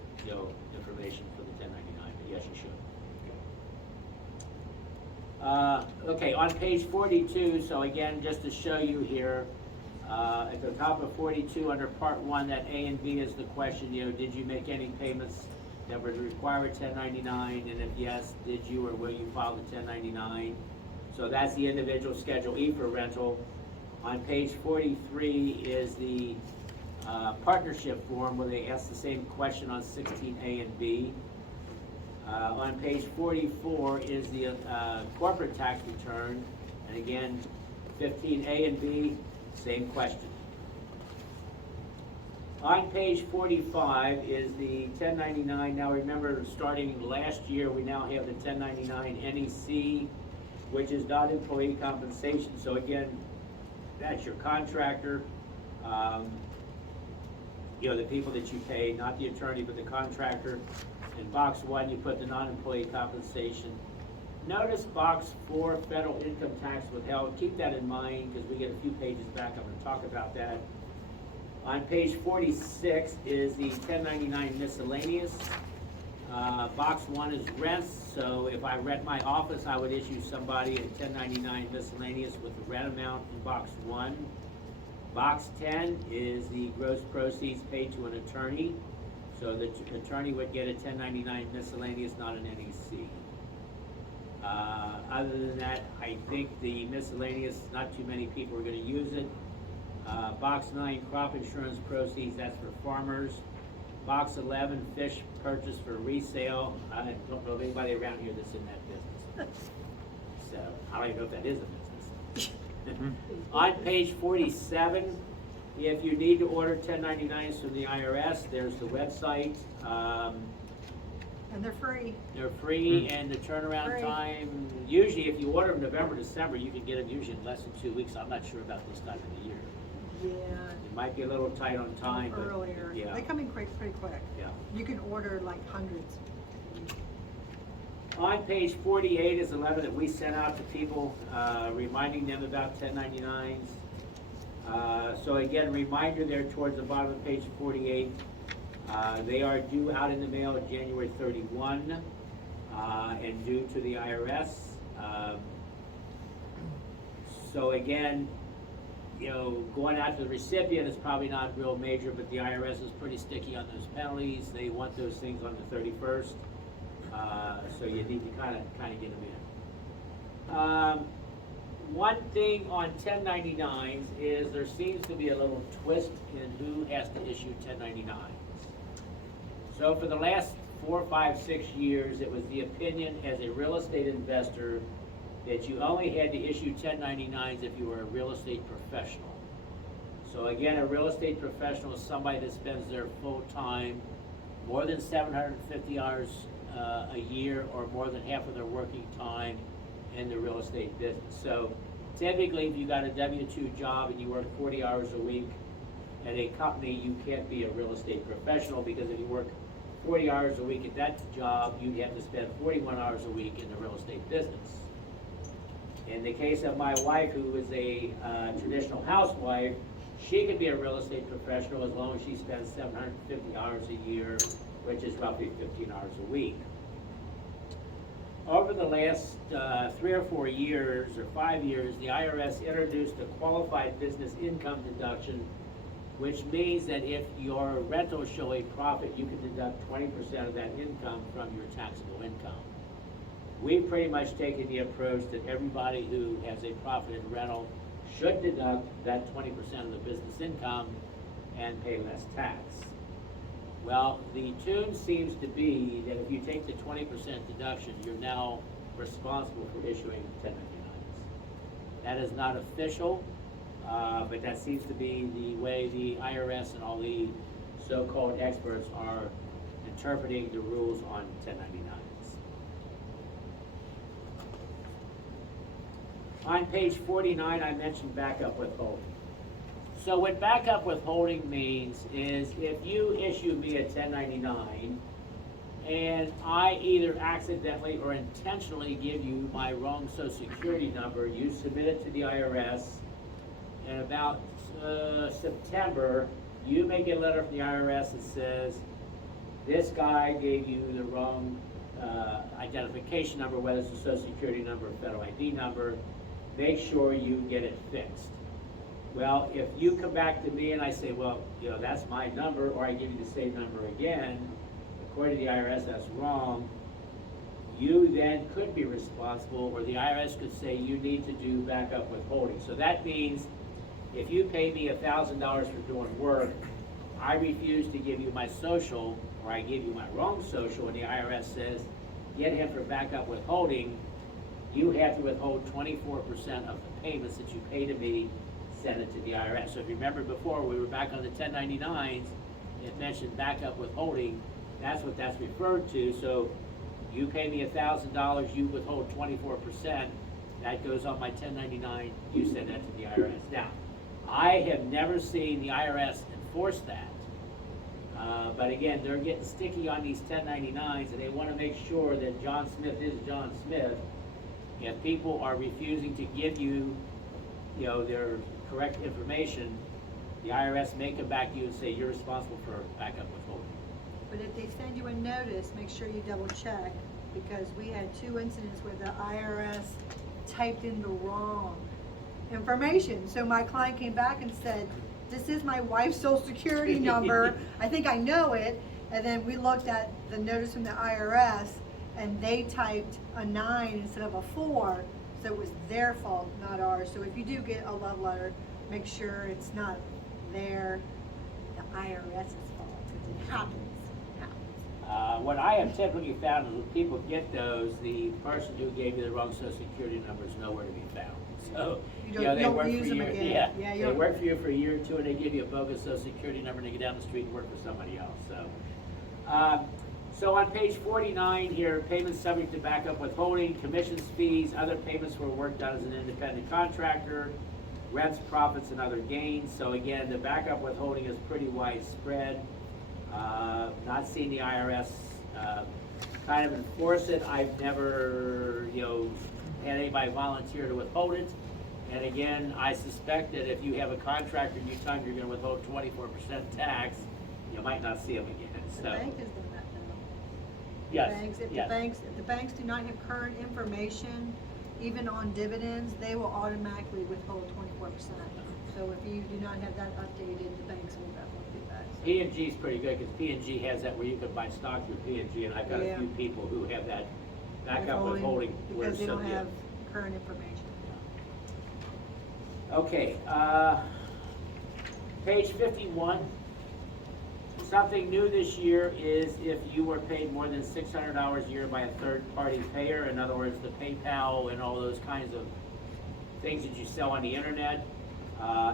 information for the 1099, but yes, you should. Okay, on page 42, so again, just to show you here, at the top of 42, under part 1, that A and B is the question, did you make any payments that would require a 1099, and if yes, did you or will you file the 1099? So that's the individual Schedule E for rental. On page 43 is the partnership form where they ask the same question on 16A and B. On page 44 is the corporate tax return, and again, 15A and B, same question. On page 45 is the 1099. Now remember, starting last year, we now have the 1099 NEC, which is not employee compensation. So again, that's your contractor. you know, the people that you pay, not the attorney, but the contractor. In box 1, you put the non-employee compensation. Notice box 4, federal income tax withheld. Keep that in mind because we get a few pages back. I'm going to talk about that. On page 46 is the 1099 miscellaneous. Box 1 is rents. So if I rent my office, I would issue somebody a 1099 miscellaneous with the rent amount in box 1. Box 10 is the gross proceeds paid to an attorney. So the attorney would get a 1099 miscellaneous, not an NEC. Other than that, I think the miscellaneous, not too many people are going to use it. Box 9, crop insurance proceeds, that's for farmers. Box 11, fish purchase for resale. I don't know of anybody around here that's in that business. So I don't even know if that is a business. On page 47, if you need to order 1099s from the IRS, there's the website. And they're free. They're free, and the turnaround Free. time, usually if you order them November, December, you can get them usually in less than 2 weeks. I'm not sure about this time of the year. Yeah. It might be a little tight on time, but Earlier. yeah. They come in pretty quick. Yeah. You can order like hundreds. On page 48 is a letter that we sent out to people, reminding them about 1099s. So again, reminder there towards the bottom of page 48. They are due out in the mail January 31 and due to the IRS. So again, you know, going out to the recipient is probably not real major, but the IRS is pretty sticky on those penalties. They want those things on the 31st. So you need to kind of get them in. One thing on 1099s is there seems to be a little twist in who has to issue 1099s. So for the last 4, 5, 6 years, it was the opinion as a real estate investor that you only had to issue 1099s if you were a real estate professional. So again, a real estate professional is somebody that spends their full time more than 750 hours a year or more than half of their working time in the real estate business. So typically if you got a W-2 job and you work 40 hours a week at a company, you can't be a real estate professional, because if you work 40 hours a week at that job, you'd have to spend 41 hours a week in the real estate business. In the case of my wife, who is a traditional housewife, she could be a real estate professional as long as she spends 750 hours a year, which is roughly 15 hours a week. Over the last 3 or 4 years, or 5 years, the IRS introduced a qualified business income deduction, which means that if your rentals show a profit, you can deduct 20% of that income from your taxable income. We've pretty much taken the approach that everybody who has a profit in rental should deduct that 20% of the business income and pay less tax. Well, the tune seems to be that if you take the 20% deduction, you're now responsible for issuing 1099s. That is not official, but that seems to be the way the IRS and all the so-called experts are interpreting the rules on 1099s. On page 49, I mentioned backup withholding. So what backup withholding means is if you issue me a 1099 and I either accidentally or intentionally give you my wrong Social Security number, you submit it to the IRS, and about September, you may get a letter from the IRS that says, this guy gave you the wrong identification number, whether it's a Social Security number or federal ID number. Make sure you get it fixed. Well, if you come back to me and I say, well, you know, that's my number, or I give you the same number again, according to the IRS, that's wrong, you then could be responsible, or the IRS could say you need to do backup withholding. So that means if you pay me $1,000 for doing work, I refuse to give you my social, or I give you my wrong social, and the IRS says, get him for backup withholding, you have to withhold 24% of the payments that you pay to me, send it to the IRS. So if you remember before, we were back on the 1099s, it mentioned backup withholding, that's what that's referred to. So you pay me $1,000, you withhold 24%, that goes on my 1099, you send that to the IRS. Now, I have never seen the IRS enforce that. But again, they're getting sticky on these 1099s, and they want to make sure that John Smith is John Smith. If people are refusing to give you, their correct information, the IRS may come back to you and say you're responsible for backup withholding. But if they send you a notice, make sure you double check, because we had 2 incidents where the IRS typed in the wrong information. So my client came back and said, this is my wife's social security number, I think I know it. And then we looked at the notice from the IRS, and they typed a 9 instead of a 4, so it was their fault, not ours. So if you do get a love letter, make sure it's not the IRS's fault, because it happens. What I have typically found is when people get those, the person who gave you the wrong social security number is nowhere to be found. So, You don't work use for them you, again. Yeah, you they don't- work for you for a year or two, and they give you a bogus social security number, and they get down the street and work for somebody else. So on page 49 here, payments subject to backup withholding, commissions, fees, other payments for work done as an independent contractor, rents, profits, and other gains. So again, the backup withholding is pretty widespread. Not seen the IRS kind of enforce it. I've never, had anybody volunteer to withhold it. And again, I suspect that if you have a contractor and you tell them you're going to withhold 24% tax, you might not see them again. The So bank has done that now. yes, If yes. the banks do not have current information, even on dividends, they will automatically withhold 24%. So if you do not have that updated, the banks will definitely do that. So- P&G is pretty good because P&G has that where you can buy stock through P&G, and I've got a Yeah. few people who have that backup withholding. where Because they don't some- yeah. have current information. Okay, page 51. Something new this year is if you were paid more than $600 a year by a third-party payer, in other words, the PayPal and all those kinds of things that you sell on the internet.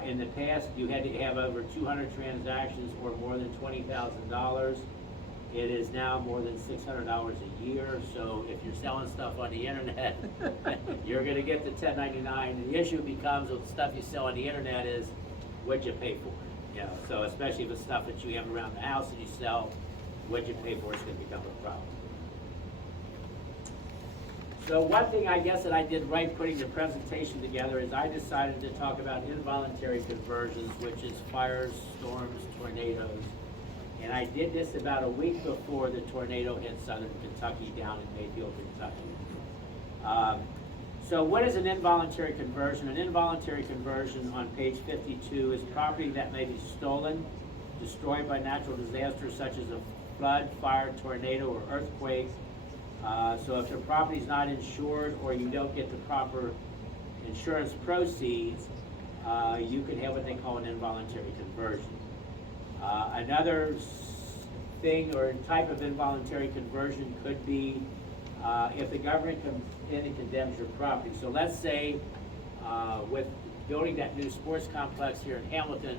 In the past, you had to have over 200 transactions or more than $20,000. It is now more than $600 a year, so if you're selling stuff on the internet, you're gonna get the 1099. And the issue becomes with stuff you sell on the internet is what you pay for. So especially if it's stuff that you have around the house that you sell, what you pay for is gonna become a problem. So one thing I guess that I did right putting the presentation together is I decided to talk about involuntary conversions, which is fires, storms, tornadoes. And I did this about a week before the tornado hit southern Kentucky down in Mayfield, Kentucky. So what is an involuntary conversion? An involuntary conversion on page 52 is property that may be stolen, destroyed by natural disasters such as a flood, fire, tornado, or earthquake. So if your property is not insured or you don't get the proper insurance proceeds, you can have what they call an involuntary conversion. Another thing or type of involuntary conversion could be if the government comes in and condemns your property. So let's say with building that new sports complex here in Hamilton,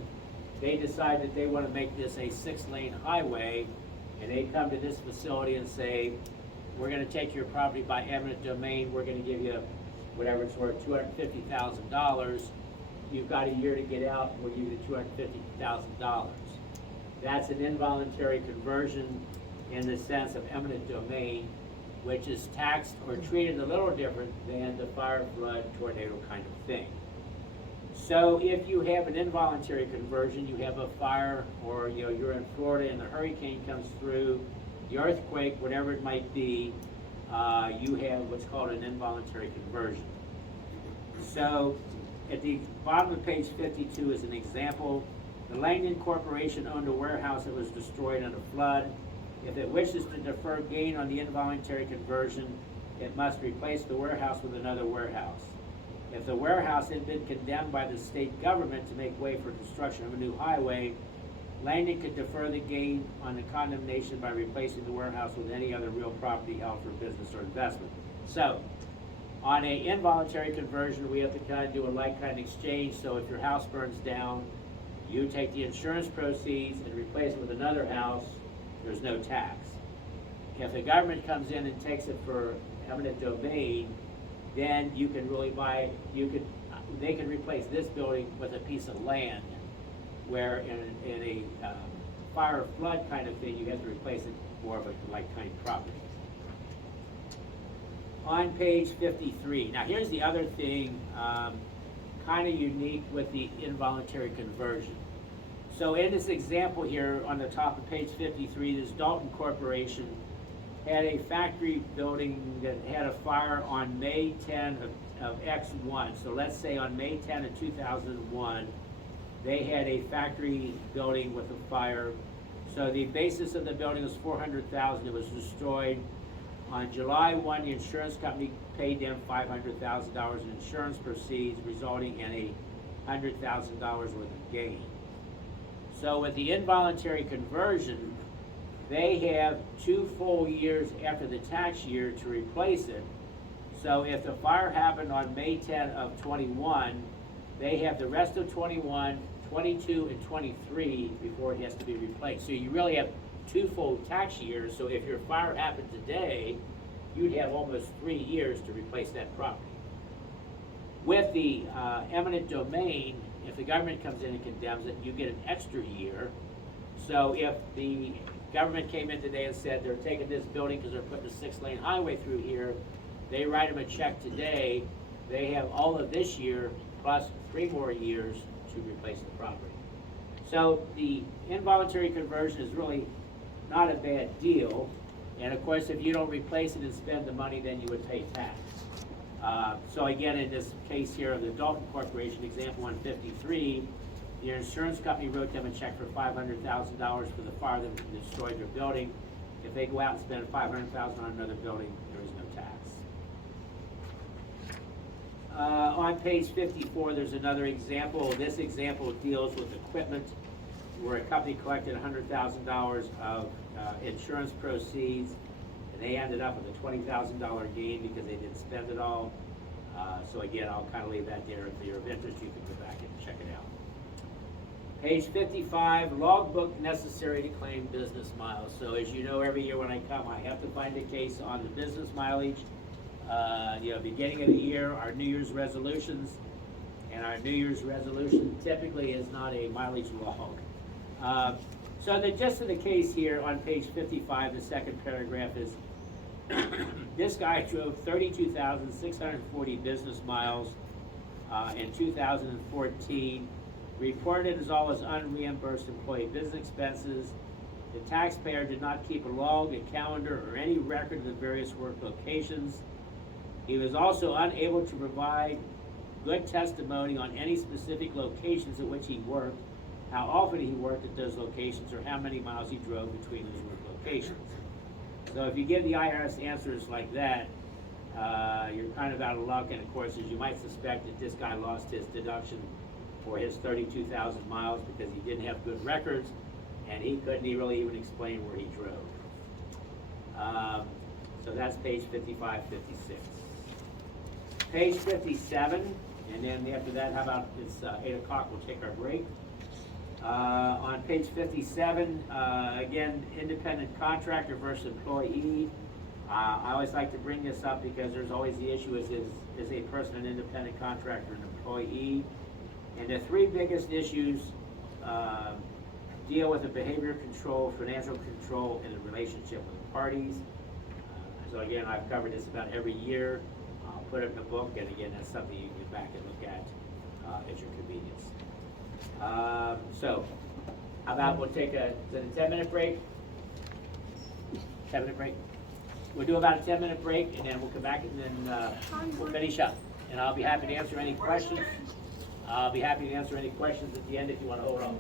they decide that they want to make this a 6-lane highway, and they come to this facility and say, we're going to take your property by eminent domain, we're going to give you whatever it's worth, $250,000. You've got a year to get out, we'll give you $250,000. That's an involuntary conversion in the sense of eminent domain, which is taxed or treated a little different than the fire, flood, tornado kind of thing. So if you have an involuntary conversion, you have a fire, or you're in Florida and the hurricane comes through, the earthquake, whatever it might be, you have what's called an involuntary conversion. So at the bottom of page 52 is an example. The Langdon Corporation owned a warehouse that was destroyed in a flood. If it wishes to defer gain on the involuntary conversion, it must replace the warehouse with another warehouse. If the warehouse had been condemned by the state government to make way for construction of a new highway, Langdon could defer the gain on the condemnation by replacing the warehouse with any other real property held for business or investment. So, on an involuntary conversion, we have to kind of do a like-kind exchange. So if your house burns down, you take the insurance proceeds and replace it with another house, there's no tax. If the government comes in and takes it for eminent domain, then you can really they can replace this building with a piece of land, where in a fire or flood kind of thing, you have to replace it more of a like kind property. On page 53, now here's the other thing, kind of unique with the involuntary conversion. So in this example here, on the top of page 53, this Dalton Corporation had a factory building that had a fire on May 10 of X1. So let's say on May 10 of 2001, they had a factory building with a fire. So the basis of the building was $400,000. It was destroyed. On July 1, the insurance company paid them $500,000 in insurance proceeds, resulting in a $100,000 worth of gain. So with the involuntary conversion, they have 2 full years after the tax year to replace it. So if the fire happened on May 10 of 21, they have the rest of 21, 22, and 23 before it has to be replaced. So you really have 2 full tax years. So if your fire happened today, you'd have almost 3 years to replace that property. With the eminent domain, if the government comes in and condemns it, you get an extra year. So if the government came in today and said they're taking this building because they're putting a 6-lane highway through here, they write them a check today, they have all of this year plus 3 more years to replace the property. So the involuntary conversion is really not a bad deal. And of course, if you don't replace it and spend the money, then you would pay tax. So again, in this case here of the Dalton Corporation, example 153, the insurance company wrote them a check for $500,000 for the fire that destroyed their building. If they go out and spend $500,000 on another building, there is no tax. On page 54, there's another example. This example deals with equipment where a company collected $100,000 of insurance proceeds, and they ended up with a $20,000 gain because they didn't spend it all. So again, I'll kind of leave that there. If you're of interest, you can go back and check it out. Page 55, logbook necessary to claim business miles. So as you know, every year when I come, I have to find a case on the business mileage. Beginning of the year, our New Year's resolutions, and our New Year's resolution typically is not a mileage log. So the gist of the case here on page 55, the second paragraph is, this guy drove 32,640 business miles in 2014, reported as all as unreimbursed employee business expenses. The taxpayer did not keep a log, a calendar, or any record of the various work locations. He was also unable to provide good testimony on any specific locations at which he worked, how often he worked at those locations, or how many miles he drove between those work locations. So if you give the IRS answers like that, you're kind of out of luck. And of course, as you might suspect, that this guy lost his deduction for his 32,000 miles because he didn't have good records, and he couldn't really even explain where he drove. So that's page 55, 56. Page 57, and then after that, how about it's 8 o'clock, we'll take our break. On page 57, again, independent contractor versus employee. I always like to bring this up because there's always the issue is a person an independent contractor, an employee? And the 3 biggest issues deal with the behavior control, financial control, and the relationship with the parties. So again, I've covered this about every year. I'll put it in the book, and again, that's something you can get back and look at your convenience. So, how about we'll take a 10-minute break? 10-minute break? We'll do about a 10-minute break, and then we'll come back, and then we'll finish up. And I'll be happy to answer any questions. I'll be happy to answer any questions at the end if you want to hold on.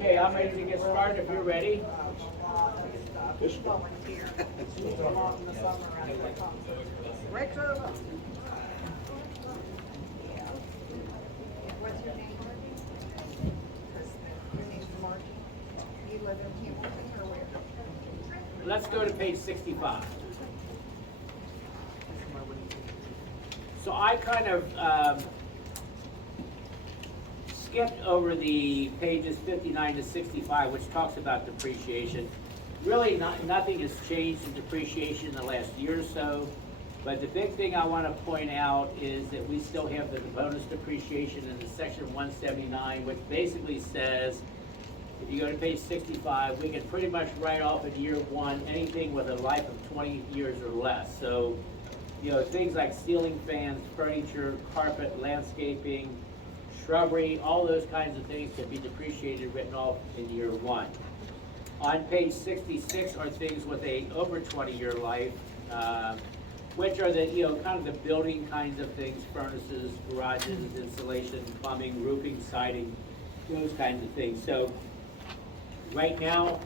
Okay, I'm ready to get started if you're ready. What's your name, Margie? Your name's Margie. You live in Hamilton or where? Let's go to page 65. So I kind of skipped over the pages 59 to 65, which talks about depreciation. Really, nothing has changed in depreciation in the last year or so. But the big thing I want to point out is that we still have the bonus depreciation in the section 179, which basically says, if you go to page 65, we can pretty much write off in year one anything with a life of 20 years or less. So, you know, things like ceiling fans, furniture, carpet, landscaping, shrubbery, all those kinds of things can be depreciated, written off in year one. On page 66 are things with a over 20-year life, which are the, you know, kind of the building kinds of things, furnaces, garages, insulation, plumbing, roofing, siding, those kinds of things. So right now,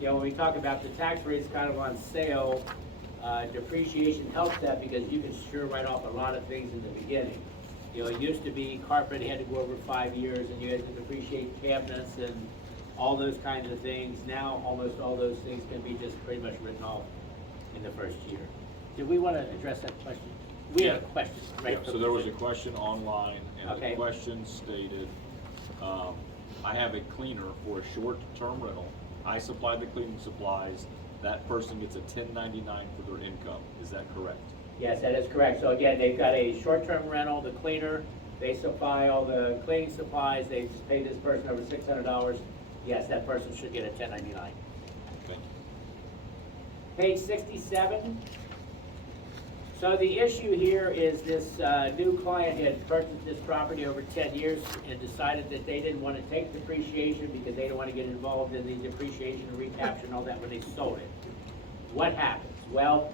you know, when we talk about the tax rates kind of on sale, depreciation helps that because you can sure write off a lot of things in the beginning. You know, it used to be carpet had to go over 5 years and you had to depreciate cabinets and all those kinds of things. Now, almost all those things can be just pretty much written off in the first year. Did we want to address that question? We have a question, right? Yeah, so there was a question online, and Okay. the question stated, I have a cleaner for a short-term rental. I supply the cleaning supplies. That person gets a 1099 for their income. Is that correct? Yes, that is correct. So again, they've got a short-term rental, the cleaner, they supply all the cleaning supplies, they just pay this person over $600. Yes, that person should get a 1099. Thank you. Page 67. So the issue here is this new client had purchased this property over 10 years and decided that they didn't want to take depreciation because they didn't want to get involved in the depreciation and recapture and all that when they sold it. What happens? Well,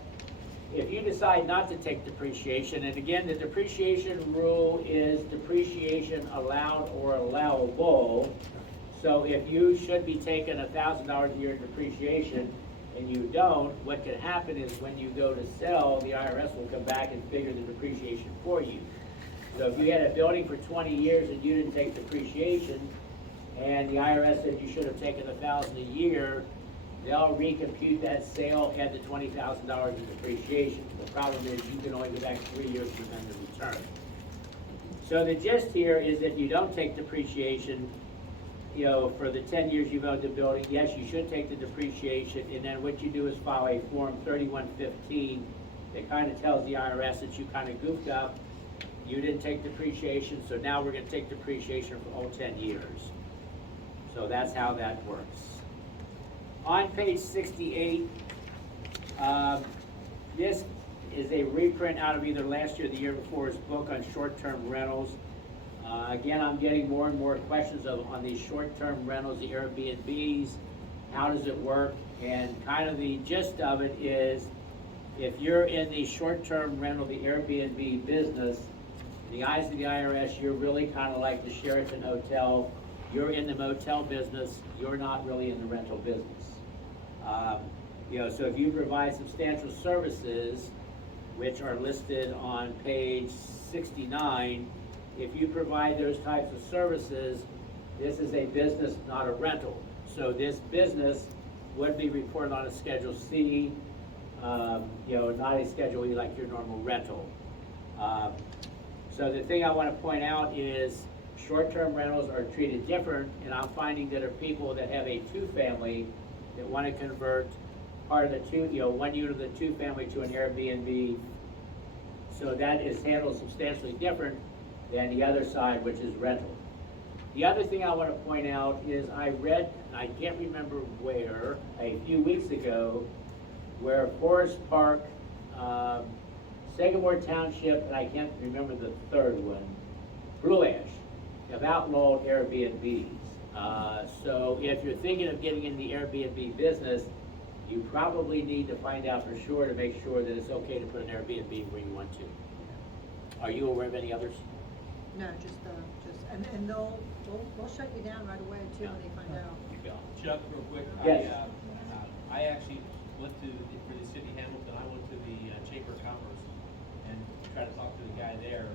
if you decide not to take depreciation, and again, the depreciation rule is depreciation allowed or allowable. So if you should be taking $1,000 a year in depreciation and you don't, what can happen is when you go to sell, the IRS will come back and figure the depreciation for you. So if you had a building for 20 years and you didn't take depreciation, and the IRS said you should have taken $1,000 a year, they'll recompute that sale, add the $20,000 in depreciation. The problem is you can only go back 3 years from then to return. So the gist here is that you don't take depreciation, you know, for the 10 years you've owned the building. Yes, you should take the depreciation, and then what you do is file a Form 3115 that kind of tells the IRS that you kind of goofed up, you didn't take depreciation, so now we're going to take depreciation for all 10 years. So that's how that works. On page 68, this is a reprint out of either last year or the year before's book on short-term rentals. Again, I'm getting more and more questions on these short-term rentals, the Airbnbs, how does it work? And kind of the gist of it is, if you're in the short-term rental, the Airbnb business, in the eyes of the IRS, you're really kind of like the Sheraton Hotel. You're in the motel business, you're not really in the rental business. You know, so if you provide substantial services, which are listed on page 69, if you provide those types of services, this is a business, not a rental. So this business would be reported on a Schedule C, you know, not a Schedule E like your normal rental. So the thing I want to point out is short-term rentals are treated different, and I'm finding that are people that have a two-family that want to convert part of the two, you know, one unit of the two-family to an Airbnb. So that is handled substantially different than the other side, which is rental. The other thing I want to point out is I read, and I can't remember where, a few weeks ago, where Forest Park, Sagamore Township, and I can't remember the third one, Blue Ash, have outlawed Airbnbs. So if you're thinking of getting in the Airbnb business, you probably need to find out for sure to make sure that it's okay to put an Airbnb where you want to. Are you aware of any others? No, just And they'll shut you down right away too when they find out. Chuck, real quick, Yes. I actually went to, for the city of Hamilton, I went to the Chamber of Commerce and tried to talk to the guy there,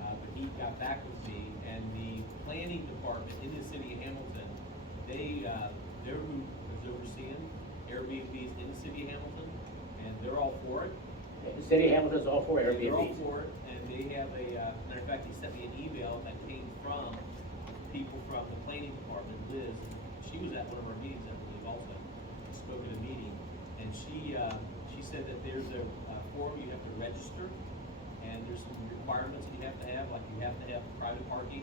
but he got back with me, and the planning department in the city of Hamilton, their group is overseeing Airbnbs in the city of Hamilton, and they're all for it. The city of Hamilton's all for They're all Airbnb. for it, and they have matter of fact, he sent me an email that came from people from the planning department, Liz. She was at one of our meetings, I believe, also, spoke at a meeting, and she said that there's a form you have to register, and there's some requirements you have to have, like you have to have private parking,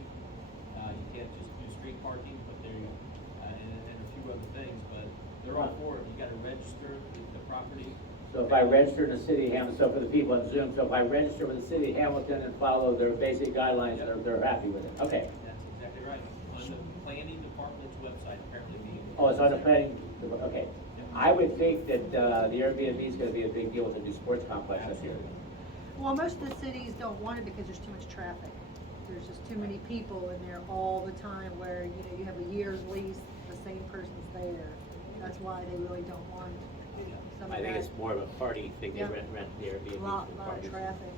you can't just do street parking, but and a few other things, but they're all for it, you gotta register the property. So if I register in the city of Hamilton, so for the people on Zoom, so if I register with the city of Hamilton and follow their basic guidelines, they're happy with it, okay. That's exactly right, on the planning department's website, apparently being. Oh, it's on the planning, okay. I would think that, the Airbnb is gonna be a big deal with the new sports complex up here. Well, most of the cities don't want it because there's too much traffic. There's just too many people in there all the time where, you know, you have a year's lease, the same person's there. That's why they really don't want it. Some of I think that- it's more of a party thing, they Yeah. rent the Airbnb. Lot for of parties. traffic.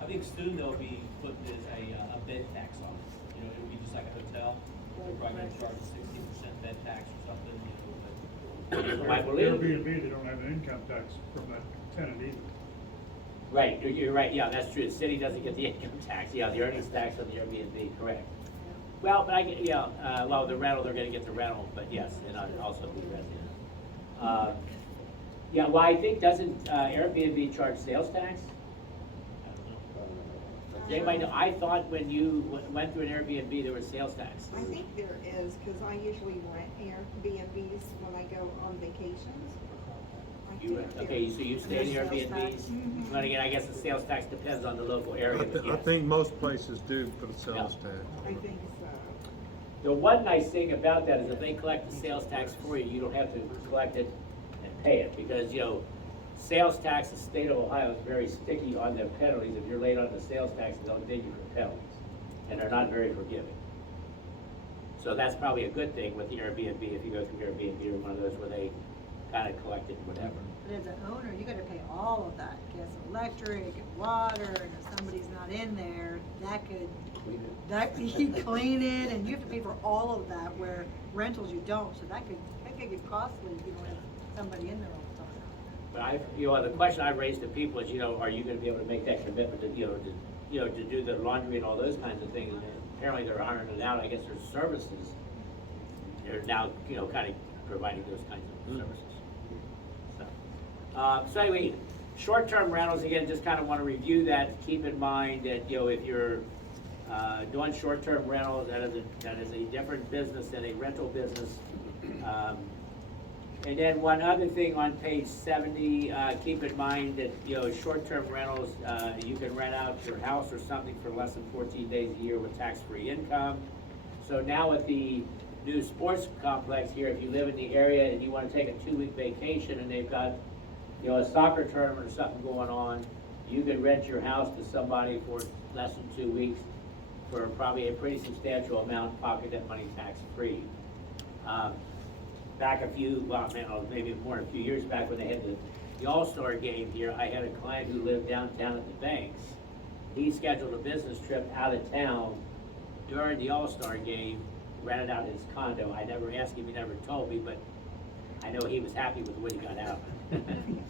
I think soon they'll be putting a bed tax on it, you know, it'll be just like a hotel, they're probably gonna charge a 16% bed tax or something, you know, I believe, Airbnb, they don't have an income tax from that tenant either. right, you're right, yeah, that's true, the city doesn't get the income tax, yeah, the earnings tax on the Airbnb, correct. Well, but I get, yeah, well, the rental, they're gonna get the rental, but yes, and I'd also be renting. Yeah, well, I think, doesn't Airbnb charge sales tax? Does anybody know, I thought when you went through an Airbnb, there was sales tax. I think there is, cause I usually rent Airbnbs when I go on vacations. I You, think there- okay, so you stay in There's sales Airbnbs? tax. But again, I guess the sales tax depends on the local area, but I yes. think most places do put a sales tax. I think so. The one nice thing about that is if they collect the sales tax for you, you don't have to collect it and pay it, because, you know, sales tax, the state of Ohio is very sticky on their penalties. If you're late on the sales tax, they'll dig you for penalties, and they're not very forgiving. So that's probably a good thing with the Airbnb, if you go through Airbnb or one of those where they kind of collect it, whatever. But as an owner, you gotta pay all of that, gas and electric and water, and if somebody's not in there, you clean it, and you have to pay for all of that, where rentals you don't, so that could get costly if you don't have somebody in there all the time. But you know, the question I raised to people is, you know, are you gonna be able to make that commitment to, to do the laundry and all those kinds of things? And apparently they're ironing it out, I guess there's services, they're now, kind of providing those kinds of services. So anyway, short-term rentals, again, just kind of want to review that, keep in mind that, if you're, doing short-term rentals, that is a different business than a rental business. And then one other thing on page 70, keep in mind that, short-term rentals, you can rent out your house or something for less than 14 days a year with tax-free income. So now with the new sports complex here, if you live in the area and you want to take a 2-week vacation and they've got, a soccer tournament or something going on, you can rent your house to somebody for less than 2 weeks for probably a pretty substantial amount, pocket that money tax-free. Back maybe more than a few years back when they had the All-Star game here, I had a client who lived downtown at the Banks. He scheduled a business trip out of town during the All-Star game, rented out his condo. I never asked him, he never told me, but I know he was happy with what he got out of it.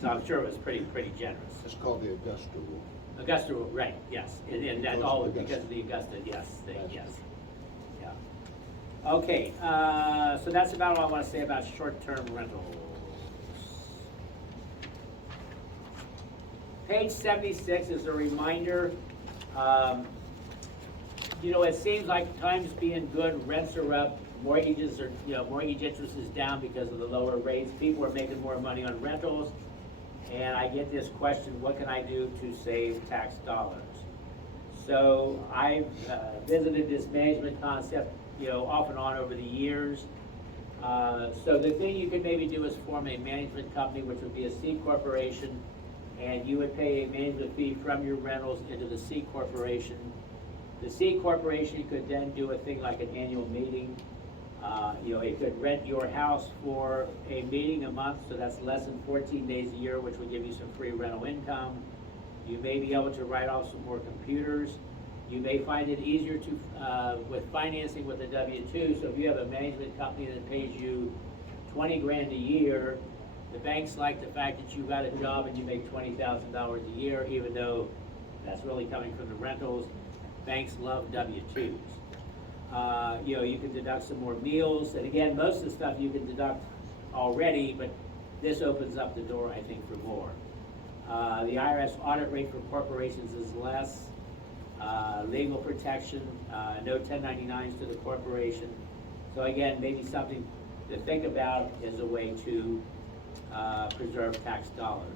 So I'm sure it was pretty generous. It's called the Augusta Rule. Augusta, right, yes, and that's all because of the Augusta, yes, yes. Yeah. Okay, so that's about all I want to say about short-term rentals. Page 76 is a reminder. It seems like times being good, rents are up, mortgages are, mortgage interest is down because of the lower rates. People are making more money on rentals. And I get this question, what can I do to save tax dollars? So I've visited this management concept, off and on over the years. So the thing you could maybe do is form a management company, which would be a C corporation, and you would pay a management fee from your rentals into the C corporation. The C corporation could then do a thing like an annual meeting. It could rent your house for a meeting a month, so that's less than 14 days a year, which would give you some free rental income. You may be able to write off some more computers. You may find it easier to, with financing with a W-2, so if you have a management company that pays you 20 grand a year, the banks like the fact that you got a job and you make $20,000 a year, even though that's really coming from the rentals. Banks love W-2s. You can deduct some more meals, and again, most of the stuff you can deduct already, but this opens up the door, I think, for more. The IRS audit rate for corporations is less. Legal protection, no 1099s to the corporation. So again, maybe something to think about as a way to preserve tax dollars.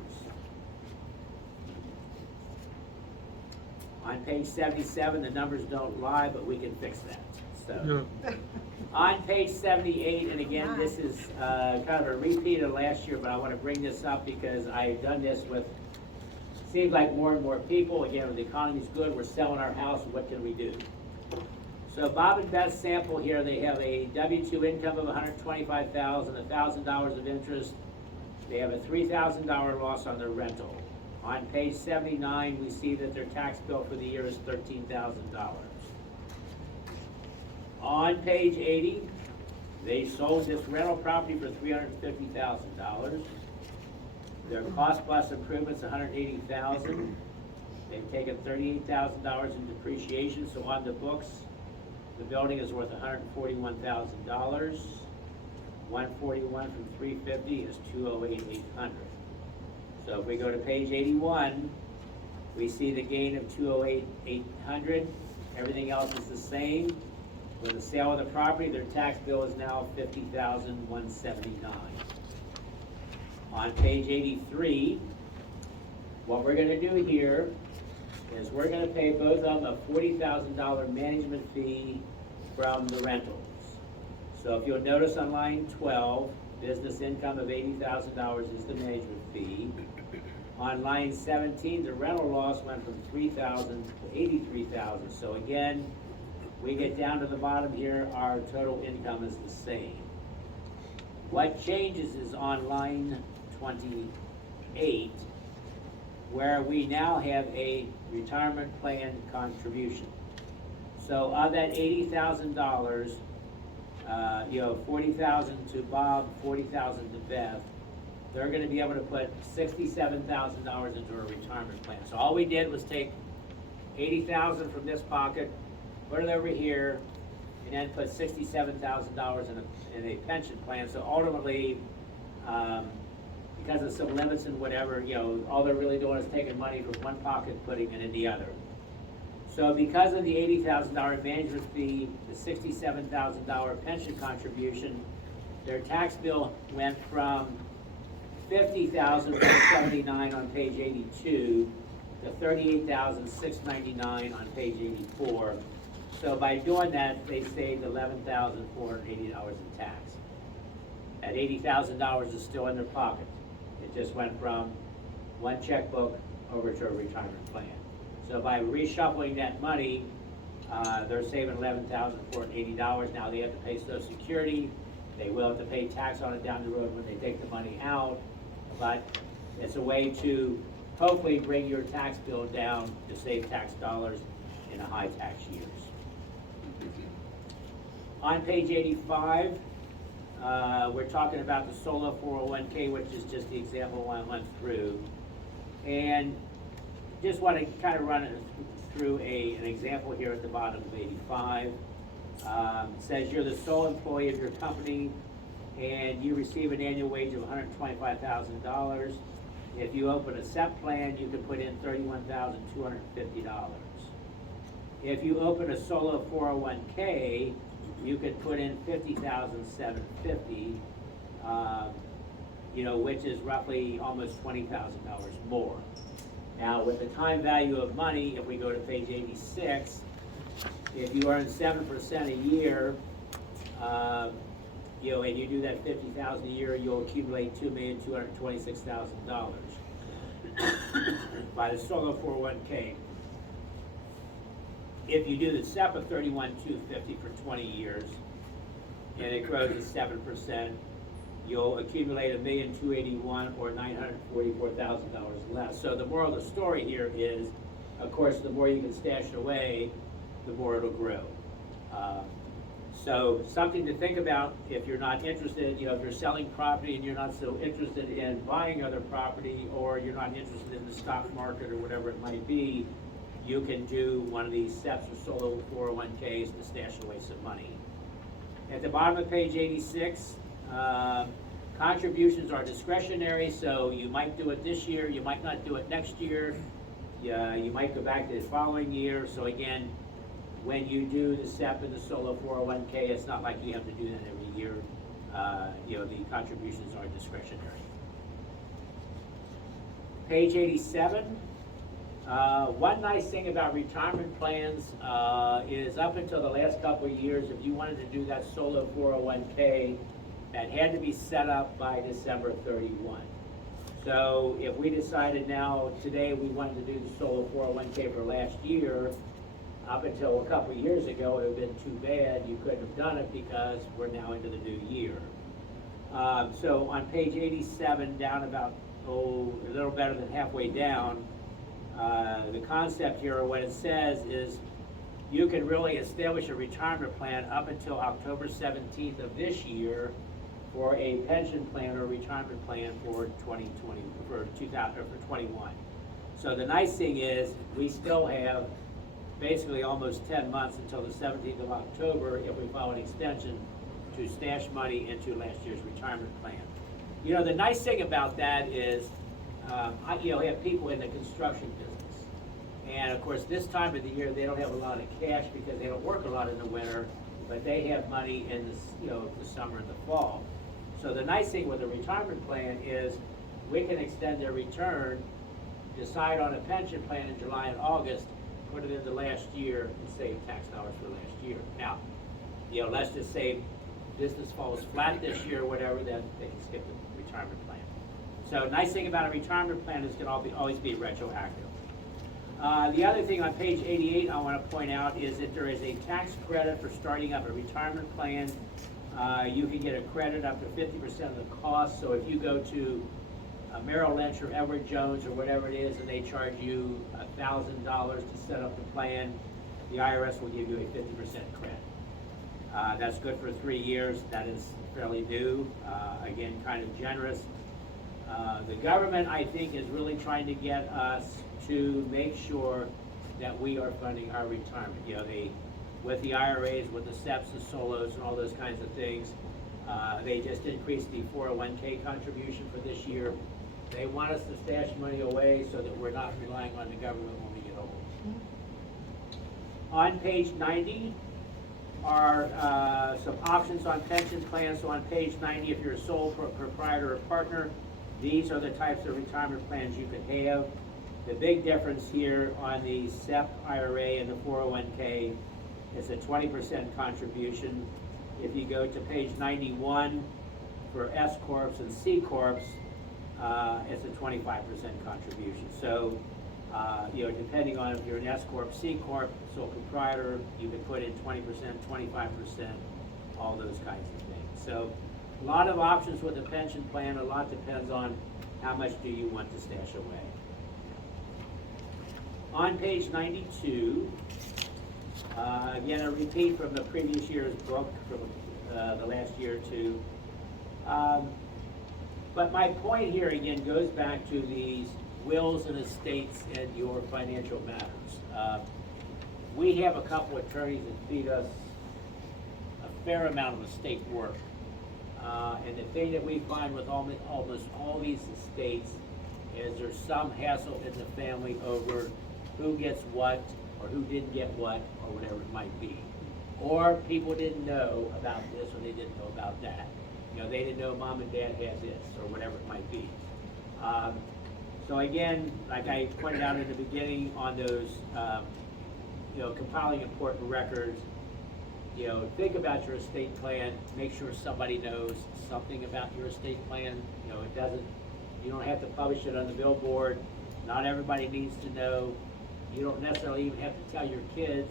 On page 77, the numbers don't lie, but we can fix that. So, on page 78, and again, this is kind of a repeat of last year, but I want to bring this up because I've done this with, seems like more and more people. Again, when the economy's good, we're selling our house, what can we do? So Bob and Beth's sample here, they have a W-2 income of $125,000, $1,000 of interest. They have a $3,000 loss on their rental. On page 79, we see that their tax bill for the year is $13,000. On page 80, they sold this rental property for $350,000. Their cost plus improvements, $180,000. They've taken $38,000 in depreciation, so on the books, the building is worth $141,000. 141 from 350 is 208,800. So if we go to page 81, we see the gain of 208,800. Everything else is the same. With the sale of the property, their tax bill is now $50,179. On page 83, what we're going to do here is we're going to pay both of them a $40,000 management fee from the rentals. So if you'll notice on line 12, business income of $80,000 is the management fee. On line 17, the rental loss went from $3,000 to $83,000. So again, we get down to the bottom here, our total income is the same. What changes is on line 28, where we now have a retirement plan contribution. So of that $80,000, $40,000 to Bob, $40,000 to Beth, they're gonna be able to put $67,000 into a retirement plan. So all we did was take $80,000 from this pocket, put it over here, and then put $67,000 in a pension plan. So ultimately, because of some limits and whatever, all they're really doing is taking money from one pocket, putting it in the other. So because of the $80,000 management fee, the $67,000 pension contribution, their tax bill went from $50,179 on page 82 to $38,699 on page 84. So by doing that, they saved $11,480 in tax. That $80,000 is still in their pocket. It just went from one checkbook over to a retirement plan. So by reshuffling that money, they're saving $11,480. Now they have to pay Social Security. They will have to pay tax on it down the road when they take the money out. But it's a way to hopefully bring your tax bill down to save tax dollars in the high tax years. On page 85, we're talking about the solo 401k, which is just the example I went through. And just want to kind of run it through an example here at the bottom of 85. It says you're the sole employee of your company and you receive an annual wage of $125,000. If you open a SEP plan, you can put in $31,250. If you open a solo 401k, you could put in $50,750, which is roughly almost $20,000 more. Now, with the time value of money, if we go to page 86, if you earn 7% a year, and you do that $50,000 a year, you'll accumulate $2,226,000 by the solo 401k. if you do the SEP of 31,250 for 20 years, and it grows at 7%, you'll accumulate $1,281,000 or $944,000 less. So the moral of the story here is, of course, the more you can stash away, the more it'll grow. So something to think about if you're not interested, if you're selling property and you're not so interested in buying other property, or you're not interested in the stock market or whatever it might be, you can do one of these SEPs or solo 401ks to stash away some money. At the bottom of page 86, contributions are discretionary, so you might do it this year, you might not do it next year, you might go back to the following year. So again, when you do the SEP and the solo 401k, it's not like you have to do that every year. The contributions are discretionary. Page 87. One nice thing about retirement plans is up until the last couple of years, if you wanted to do that solo 401k, that had to be set up by December 31. So if we decided now, today, we wanted to do the solo 401k for last year, up until a couple of years ago, it would have been too bad. You couldn't have done it because we're now into the new year. So on page 87, down about, a little better than halfway down, the concept here, or what it says, is you can really establish a retirement plan up until October 17th of this year for a pension plan or retirement plan for 2020, for 21. So the nice thing is, we still have basically almost 10 months until the 17th of October, if we file an extension, to stash money into last year's retirement plan. The nice thing about that is, I have people in the construction business. And of course, this time of the year, they don't have a lot of cash because they don't work a lot in the winter, but they have money in the summer and the fall. So the nice thing with a retirement plan is we can extend their return, decide on a pension plan in July and August, put it into last year, and save tax dollars for last year. Now, let's just say business falls flat this year or whatever, then they can skip the retirement plan. So nice thing about a retirement plan is it can always be retroactive. The other thing on page 88 I want to point out is that there is a tax credit for starting up a retirement plan. You can get a credit up to 50% of the cost. So if you go to Merrill Lynch or Edward Jones or whatever it is, and they charge you $1,000 to set up the plan, the IRS will give you a 50% credit. That's good for 3 years. That is fairly new. Again, kind of generous. The government, I think, is really trying to get us to make sure that we are funding our retirement. With the IRAs, with the SEPs, the solos, and all those kinds of things, they just increased the 401k contribution for this year. They want us to stash money away so that we're not relying on the government when we get old. On page 90 are some options on pension plans. So on page 90, if you're a sole proprietor or partner, these are the types of retirement plans you could have. The big difference here on the SEP IRA and the 401k is a 20% contribution. If you go to page 91 for S Corps and C Corps, it's a 25% contribution. So, depending on if you're an S Corp, C Corp, sole proprietor, you can put in 20%, 25%, all those kinds of things. So, a lot of options with a pension plan. A lot depends on how much do you want to stash away. On page 92, again, a repeat from the previous year's book, from the last year or two. But my point here again goes back to these wills and estates and your financial matters. We have a couple attorneys that feed us a fair amount of estate work. And the thing that we find with almost all these estates is there's some hassle in the family over who gets what, or who didn't get what, or whatever it might be. Or people didn't know about this, or they didn't know about that. They didn't know mom and dad had this, or whatever it might be. So again, like I pointed out in the beginning on those, compiling important records, think about your estate plan. Make sure somebody knows something about your estate plan. You don't have to publish it on the billboard. Not everybody needs to know. You don't necessarily even have to tell your kids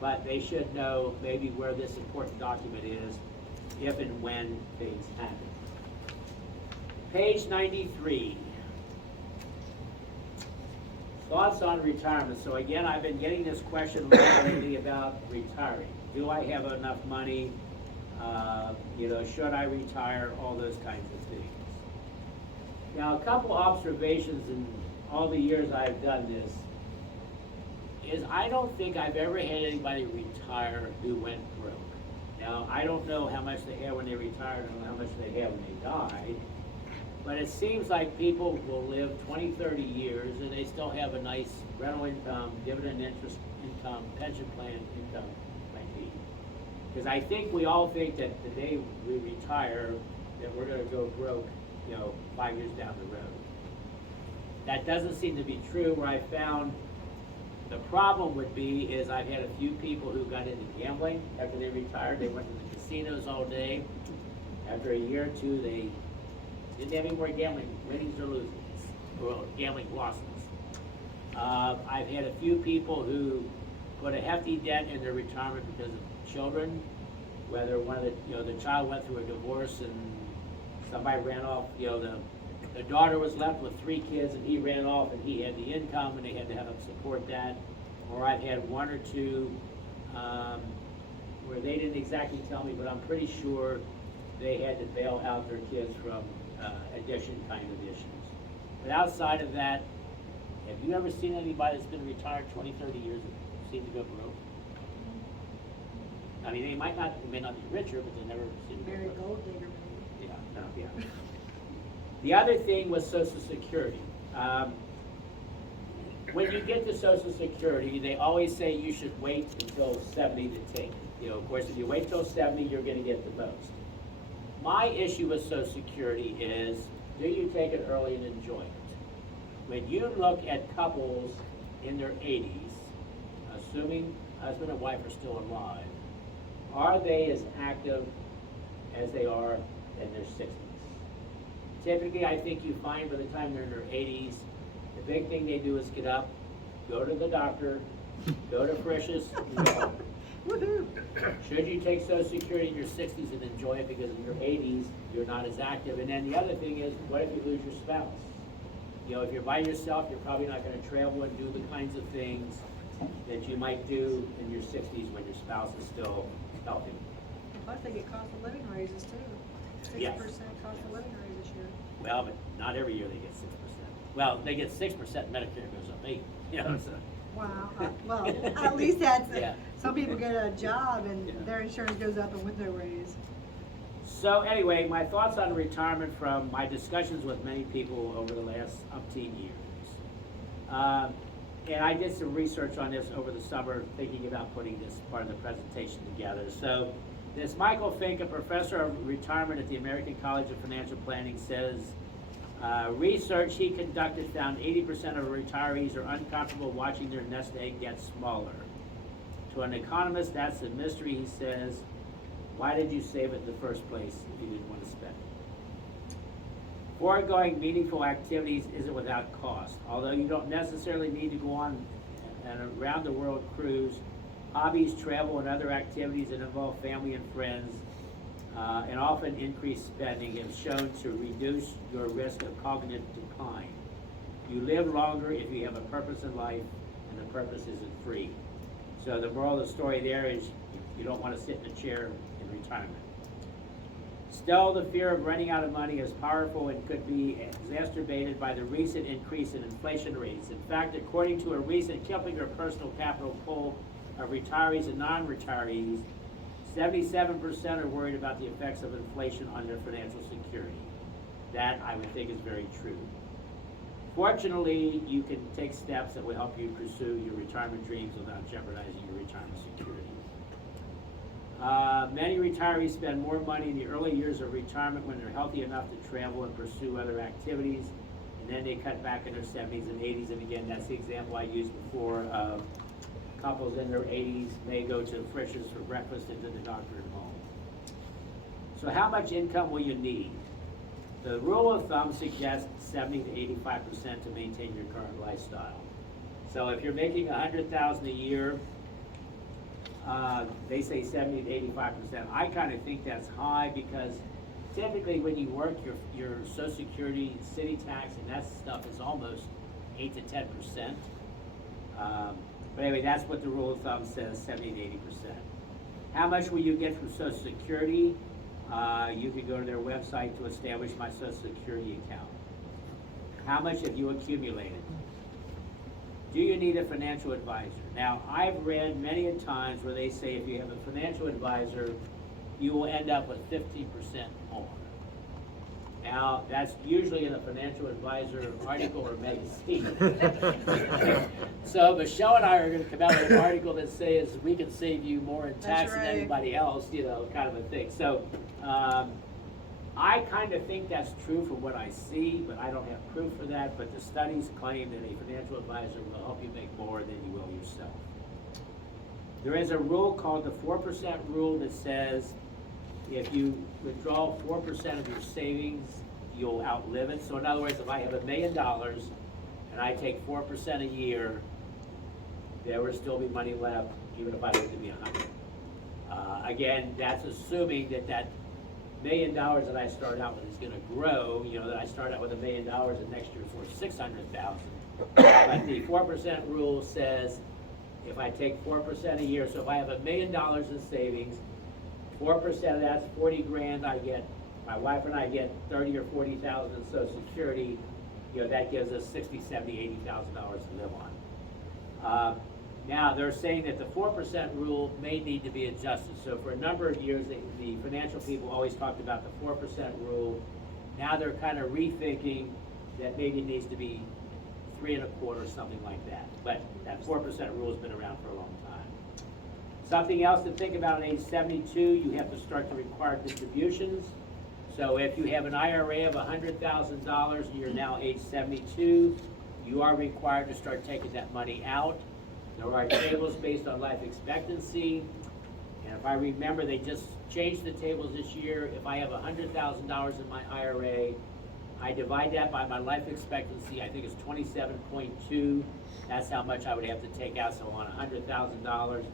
but they should know maybe where this important document is, if and when things happen. Page 93. Thoughts on retirement. So again, I've been getting this question lately about retiring. Do I have enough money? Should I retire? All those kinds of things. Now, a couple observations in all the years I've done this is I don't think I've ever had anybody retire who went broke. Now, I don't know how much they had when they retired, I don't know how much they had when they died, but it seems like people will live 20, 30 years and they still have a nice rental income, dividend interest income, pension plan income, might be. Because I think we all think that the day we retire, that we're gonna go broke, 5 years down the road. That doesn't seem to be true. Where I found the problem would be is I've had a few people who got into gambling after they retired. They went to the casinos all day. After a year or two, they didn't have any more gambling winnings or losings, or gambling losses. I've had a few people who put a hefty dent in their retirement because of children, whether one of the child went through a divorce and somebody ran off, the daughter was left with 3 kids and he ran off and he had the income and they had to have him support that. Or I've had 1 or 2 where they didn't exactly tell me, but I'm pretty sure they had to bail out their kids from addiction kind of issues. But outside of that, have you ever seen anybody that's been retired 20, 30 years and seemed to go broke? I mean, they may not be richer, but they never seem to go Mary broke. Gold Digger, maybe. Yeah, no, yeah. The other thing was Social Security. When you get to Social Security, they always say you should wait until 70 to take it. Of course, if you wait till 70, you're gonna get the most. My issue with Social Security is, do you take it early and enjoy it? When you look at couples in their 80s, assuming husband and wife are still alive, are they as active as they are in their 60s? Typically, I think you find by the time they're in their 80s, the big thing they do is get up, go to the doctor, go to Frisch's, and go home. Woohoo! Should you take Social Security in your 60s and enjoy it because in your 80s, you're not as active? And then the other thing is, what if you lose your spouse? If you're by yourself, you're probably not going to travel and do the kinds of things that you might do in your 60s when your spouse is still healthy. Plus, they get cost of living raises too. 6% Yes. cost of living raise this year. Well, but not every year they get 6%. Well, they get 6%, Medicare goes up 8%. So. Wow, well, at least that's, Yeah. some people get a job Yeah. and their insurance goes up and with their raise. So anyway, my thoughts on retirement from my discussions with many people over the last umpteen years. And I did some research on this over the summer, thinking about putting this part of the presentation together. So this Michael Fink, a professor of retirement at the American College of Financial Planning, says, research he conducted found 80% of retirees are uncomfortable watching their nest egg get smaller. To an economist, that's a mystery. He says, why did you save it in the first place if you didn't want to spend it? Foregoing meaningful activities isn't without cost. Although you don't necessarily need to go on an around-the-world cruise, hobbies, travel, and other activities that involve family and friends and often increased spending have shown to reduce your risk of cognitive decline. You live longer if you have a purpose in life, and the purpose isn't free. So the moral of the story there is you don't want to sit in a chair in retirement. Still, the fear of running out of money is powerful and could be exacerbated by the recent increase in inflation rates. In fact, according to a recent Kiplinger Personal Capital poll of retirees and non-retirees, 77% are worried about the effects of inflation on their financial security. That, I would think, is very true. Fortunately, you can take steps that will help you pursue your retirement dreams without jeopardizing your retirement security. Many retirees spend more money in the early years of retirement when they're healthy enough to travel and pursue other activities, and then they cut back in their 70s and 80s. And again, that's the example I used before of couples in their 80s may go to Frisch's for breakfast and to the doctor at home. So how much income will you need? The rule of thumb suggests 70 to 85% to maintain your current lifestyle. So if you're making $100,000 a year, They say 70 to 85%. I kind of think that's high because typically when you work, your Social Security, city tax, and that stuff is almost 8 to 10%. But anyway, that's what the rule of thumb says, 70 to 80%. How much will you get from Social Security? You can go to their website to establish my Social Security account. How much have you accumulated? Do you need a financial advisor? Now, I've read many a times where they say if you have a financial advisor, you will end up with 15% more. Now, that's usually in a financial advisor article or magazine. So Michelle and I are gonna come out with an article that says we can save you more in tax than right. anybody else, you know, kind of a thing. So, I kind of think that's true from what I see, but I don't have proof for that, but the studies claim that a financial advisor will help you make more than you will yourself. There is a rule called the 4% rule that says if you withdraw 4% of your savings, you'll outlive it. So in other words, if I have $1 million and I take 4% a year, there will still be money left, even if I don't give me 100. Again, that's assuming that that $1 million that I start out with is gonna grow, you know, that I start out with $1 million and next year it's worth 600,000. But the 4% rule says if I take 4% a year, so if I have $1 million in savings, 4% of that's 40 grand, I get, my wife and I get 30 or 40,000 in Social Security, you know, that gives us 60, 70, $80,000 to live on. Now, they're saying that the 4% rule may need to be adjusted. So for a number of years, the financial people always talked about the 4% rule. Now they're kind of rethinking that maybe it needs to be 3 1/4, something like that. But that 4% rule has been around for a long time. Something else to think about at age 72, you have to start to require distributions. So if you have an IRA of $100,000 and you're now age 72, you are required to start taking that money out. There are tables based on life expectancy, and if I remember, they just changed the tables this year. If I have $100,000 in my IRA, I divide that by my life expectancy, I think it's 27.2. That's how much I would have to take out. So on $100,000,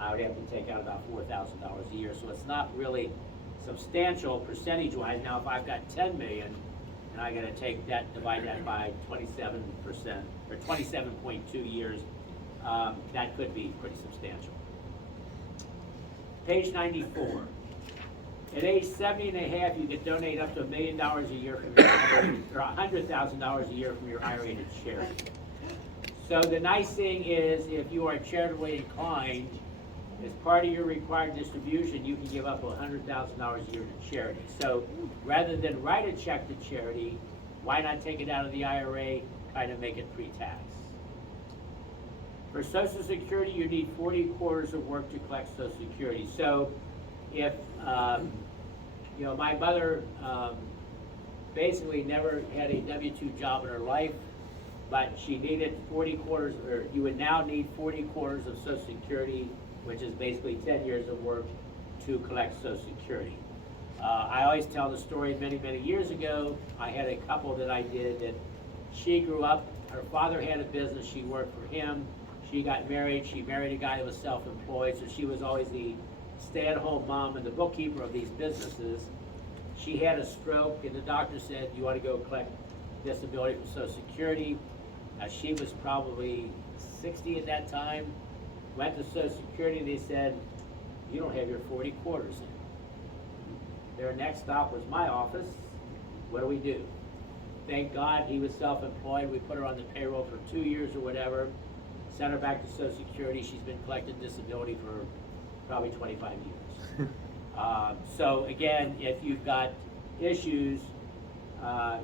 I would have to take out about $4,000 a year. So it's not really substantial percentage-wise. Now, if I've got 10 million, and I gotta take that, divide that by 27%, or 27.2 years, that could be pretty substantial. Page 94. At age 70 and a half, you can donate up to $1 million a year from your IRA, or $100,000 a year from your IRA to charity. So the nice thing is, if you are charitably inclined, as part of your required distribution, you can give up $100,000 a year to charity. So rather than write a check to charity, why not take it out of the IRA, kind of make it pre-tax? For Social Security, you need 40 quarters of work to collect Social Security. So if, you know, my mother basically never had a W-2 job in her life, but she needed 40 quarters, or you would now need 40 quarters of Social Security, which is basically 10 years of work to collect Social Security. I always tell the story many, many years ago. I had a couple that I did that she grew up, her father had a business, she worked for him. She got married, she married a guy that was self-employed, so she was always the stay-at-home mom and the bookkeeper of these businesses. She had a stroke and the doctor said, you want to go collect disability from Social Security? She was probably 60 at that time. Went to Social Security, they said, you don't have your 40 quarters in. Their next stop was my office. What do we do? Thank God he was self-employed. We put her on the payroll for 2 years or whatever. Sent her back to Social Security. She's been collecting disability for probably 25 years. So again, if you've got issues,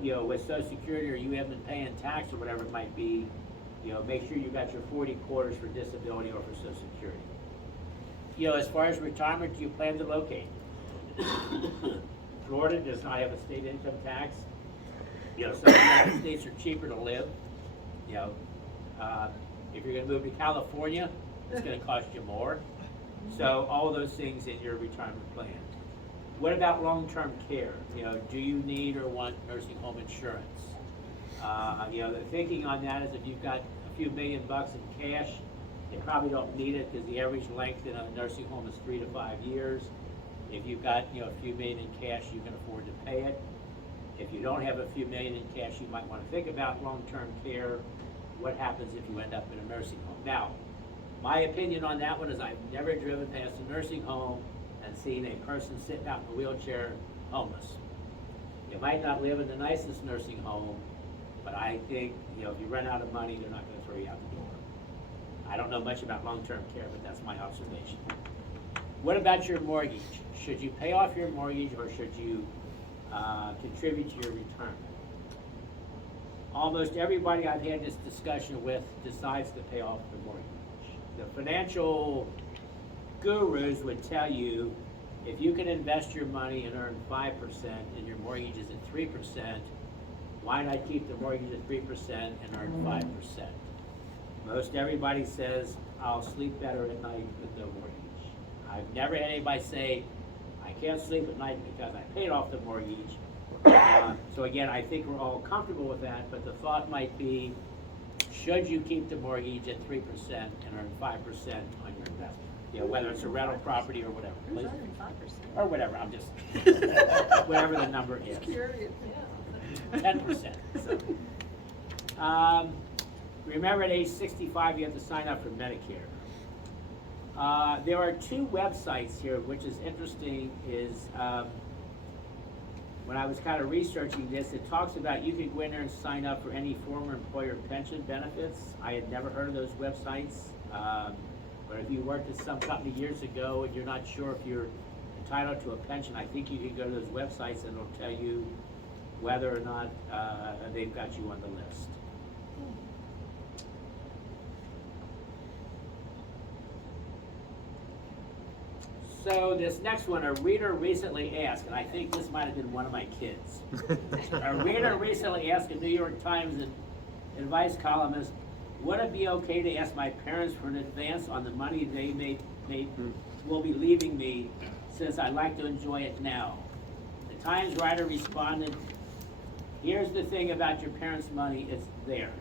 you know, with Social Security, or you haven't been paying tax or whatever it might be, you know, make sure you got your 40 quarters for disability or for Social Security. You know, as far as retirement, do you plan to locate? Florida does not have a state income tax. You know, some of the United States are cheaper to live. You know, if you're going to move to California, it's going to cost you more. So all of those things in your retirement plan. What about long-term care? You know, do you need or want nursing home insurance? You know, the thinking on that is if you've got a few $1 million in cash, They probably don't need it because the average length in a nursing home is 3 to 5 years. If you've got, a few million in cash, you can afford to pay it. If you don't have a few million in cash, you might want to think about long-term care. What happens if you end up in a nursing home? Now, my opinion on that one is I've never driven past a nursing home and seen a person sitting out in a wheelchair homeless. You might not live in the nicest nursing home, but I think, if you run out of money, they're not gonna throw you out the door. I don't know much about long-term care, but that's my observation. What about your mortgage? Should you pay off your mortgage or should you contribute to your retirement? Almost everybody I've had this discussion with decides to pay off the mortgage. The financial gurus would tell you if you can invest your money and earn 5% and your mortgage is at 3%, why not keep the mortgage at 3% and earn 5%? Most everybody says, I'll sleep better at night with no mortgage. I've never had anybody say, I can't sleep at night because I paid off the mortgage. So again, I think we're all comfortable with that, but the thought might be, should you keep the mortgage at 3% and earn 5% on your investment? Whether it's a rental property or whatever. Who's Please? earning 5%? Or whatever, I'm just, whatever the number is. Curious. 10%. So. Remember, at age 65, you have to sign up for Medicare. There are 2 websites here, which is interesting, when I was kind of researching this, it talks about you could go in there and sign up for any former employer pension benefits. I had never heard of those websites. But if you worked at some company years ago and you're not sure if you're entitled to a pension, I think you can go to those websites and it'll tell you whether or not they've got you on the list. So this next one, a reader recently asked, and I think this might have been one of my kids. A reader recently asked a New York Times advice columnist, would it be okay to ask my parents for an advance on the money they will be leaving me since I'd like to enjoy it now? The Times writer responded, here's the thing about your parents' money, it's theirs.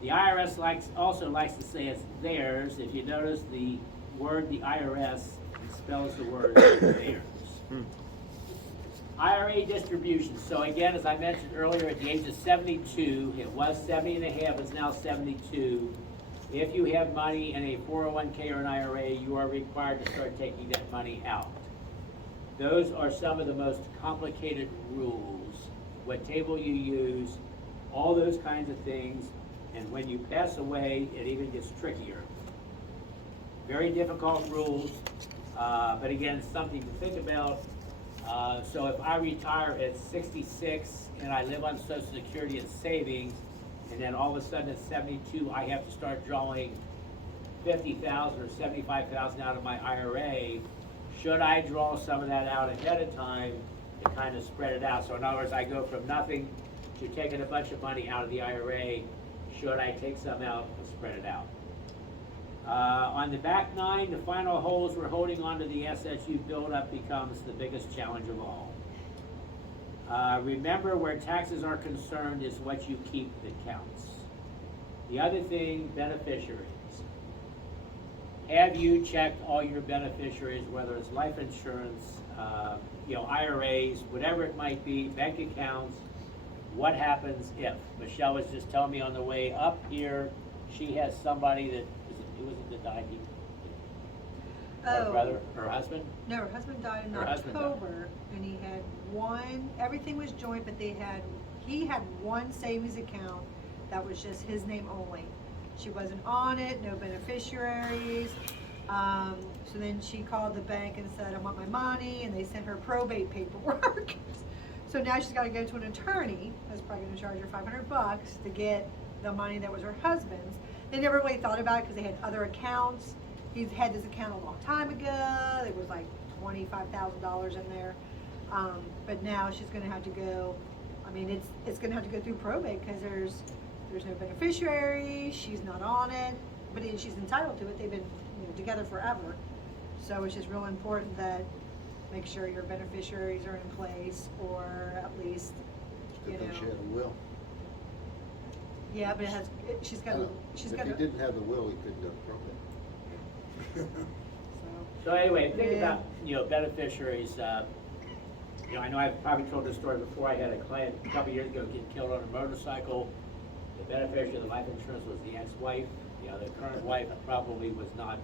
The IRS also likes to say it's theirs. If you notice the IRS spells the word theirs. IRA distribution. So again, as I mentioned earlier, at the age of 72, it was 70 and a half, it's now 72. If you have money in a 401k or an IRA, you are required to start taking that money out. Those are some of the most complicated rules. What table you use, all those kinds of things. And when you pass away, it even gets trickier. Very difficult rules, but again, something to think about. So if I retire at 66 and I live on Social Security and savings, and then all of a sudden at 72 I have to start drawing $50,000 or $75,000 out of my IRA, should I draw some of that out ahead of time to kind of spread it out? So in other words, I go from nothing to taking a bunch of money out of the IRA. Should I take some out and spread it out? On the back 9, the final holes we're holding onto the assets you build up becomes the biggest challenge of all. Remember, where taxes are concerned is what you keep that counts. The other thing, beneficiaries. Have you checked all your beneficiaries, whether it's life insurance, IRAs, whatever it might be, bank accounts? What happens if? Michelle was just telling me on the way up here, she has somebody that, who was it that died? Her brother, her husband? No, her husband died in Her husband died. October, and he had everything was joint, but he had one savings account that was just his name only. She wasn't on it, no beneficiaries. So then she called the bank and said, I want my money, and they sent her probate paperwork. So now she's got to go to an attorney that's probably going to charge her $500 to get the money that was her husband's. They never really thought about it because they had other accounts. He's had this account a long time ago. There was like $25,000 in there. But now she's going to have to go. I mean, it's going to have to go through probate because there's no beneficiary. She's not on it, but she's entitled to it. They've been together forever. So it's just real important that make sure your beneficiaries are in place, or at least Good thing she had a will. Yeah, but she's got, If he didn't have the will, he couldn't have probate. So anyway, think Yeah. about, beneficiaries, I know I've probably told this story before. I had a client a couple years ago get killed on a motorcycle. The beneficiary of the life insurance was the ex-wife. The current wife probably was not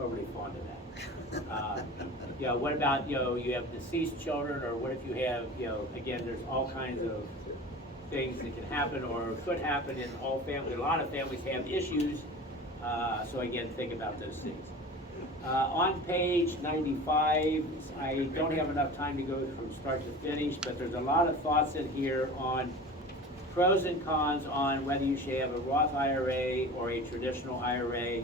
overly fond of that. What about, you have deceased children, or what if you have, again, there's all kinds of things that can happen or could happen in all families. A lot of families have issues, so again, think about those things. On page 95, I don't have enough time to go from start to finish, but there's a lot of thoughts in here on pros and cons on whether you should have a Roth IRA or a traditional IRA.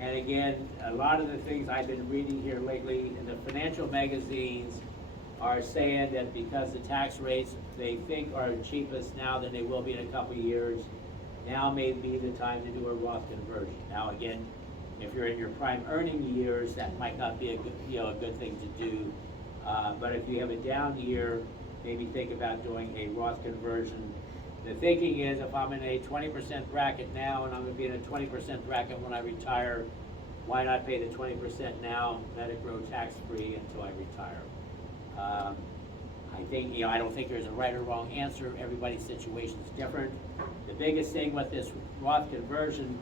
And again, a lot of the things I've been reading here lately in the financial magazines are saying that because the tax rates they think are cheapest now than they will be in a couple of years, now may be the time to do a Roth conversion. Now again, if you're in your prime earning years, that might not be a good thing to do. But if you have a down year, maybe think about doing a Roth conversion. The thinking is, if I'm in a 20% bracket now and I'm going to be in a 20% bracket when I retire, why not pay the 20% now, let it grow tax-free until I retire? I think, I don't think there's a right or wrong answer. Everybody's situation is different. The biggest thing with this Roth conversion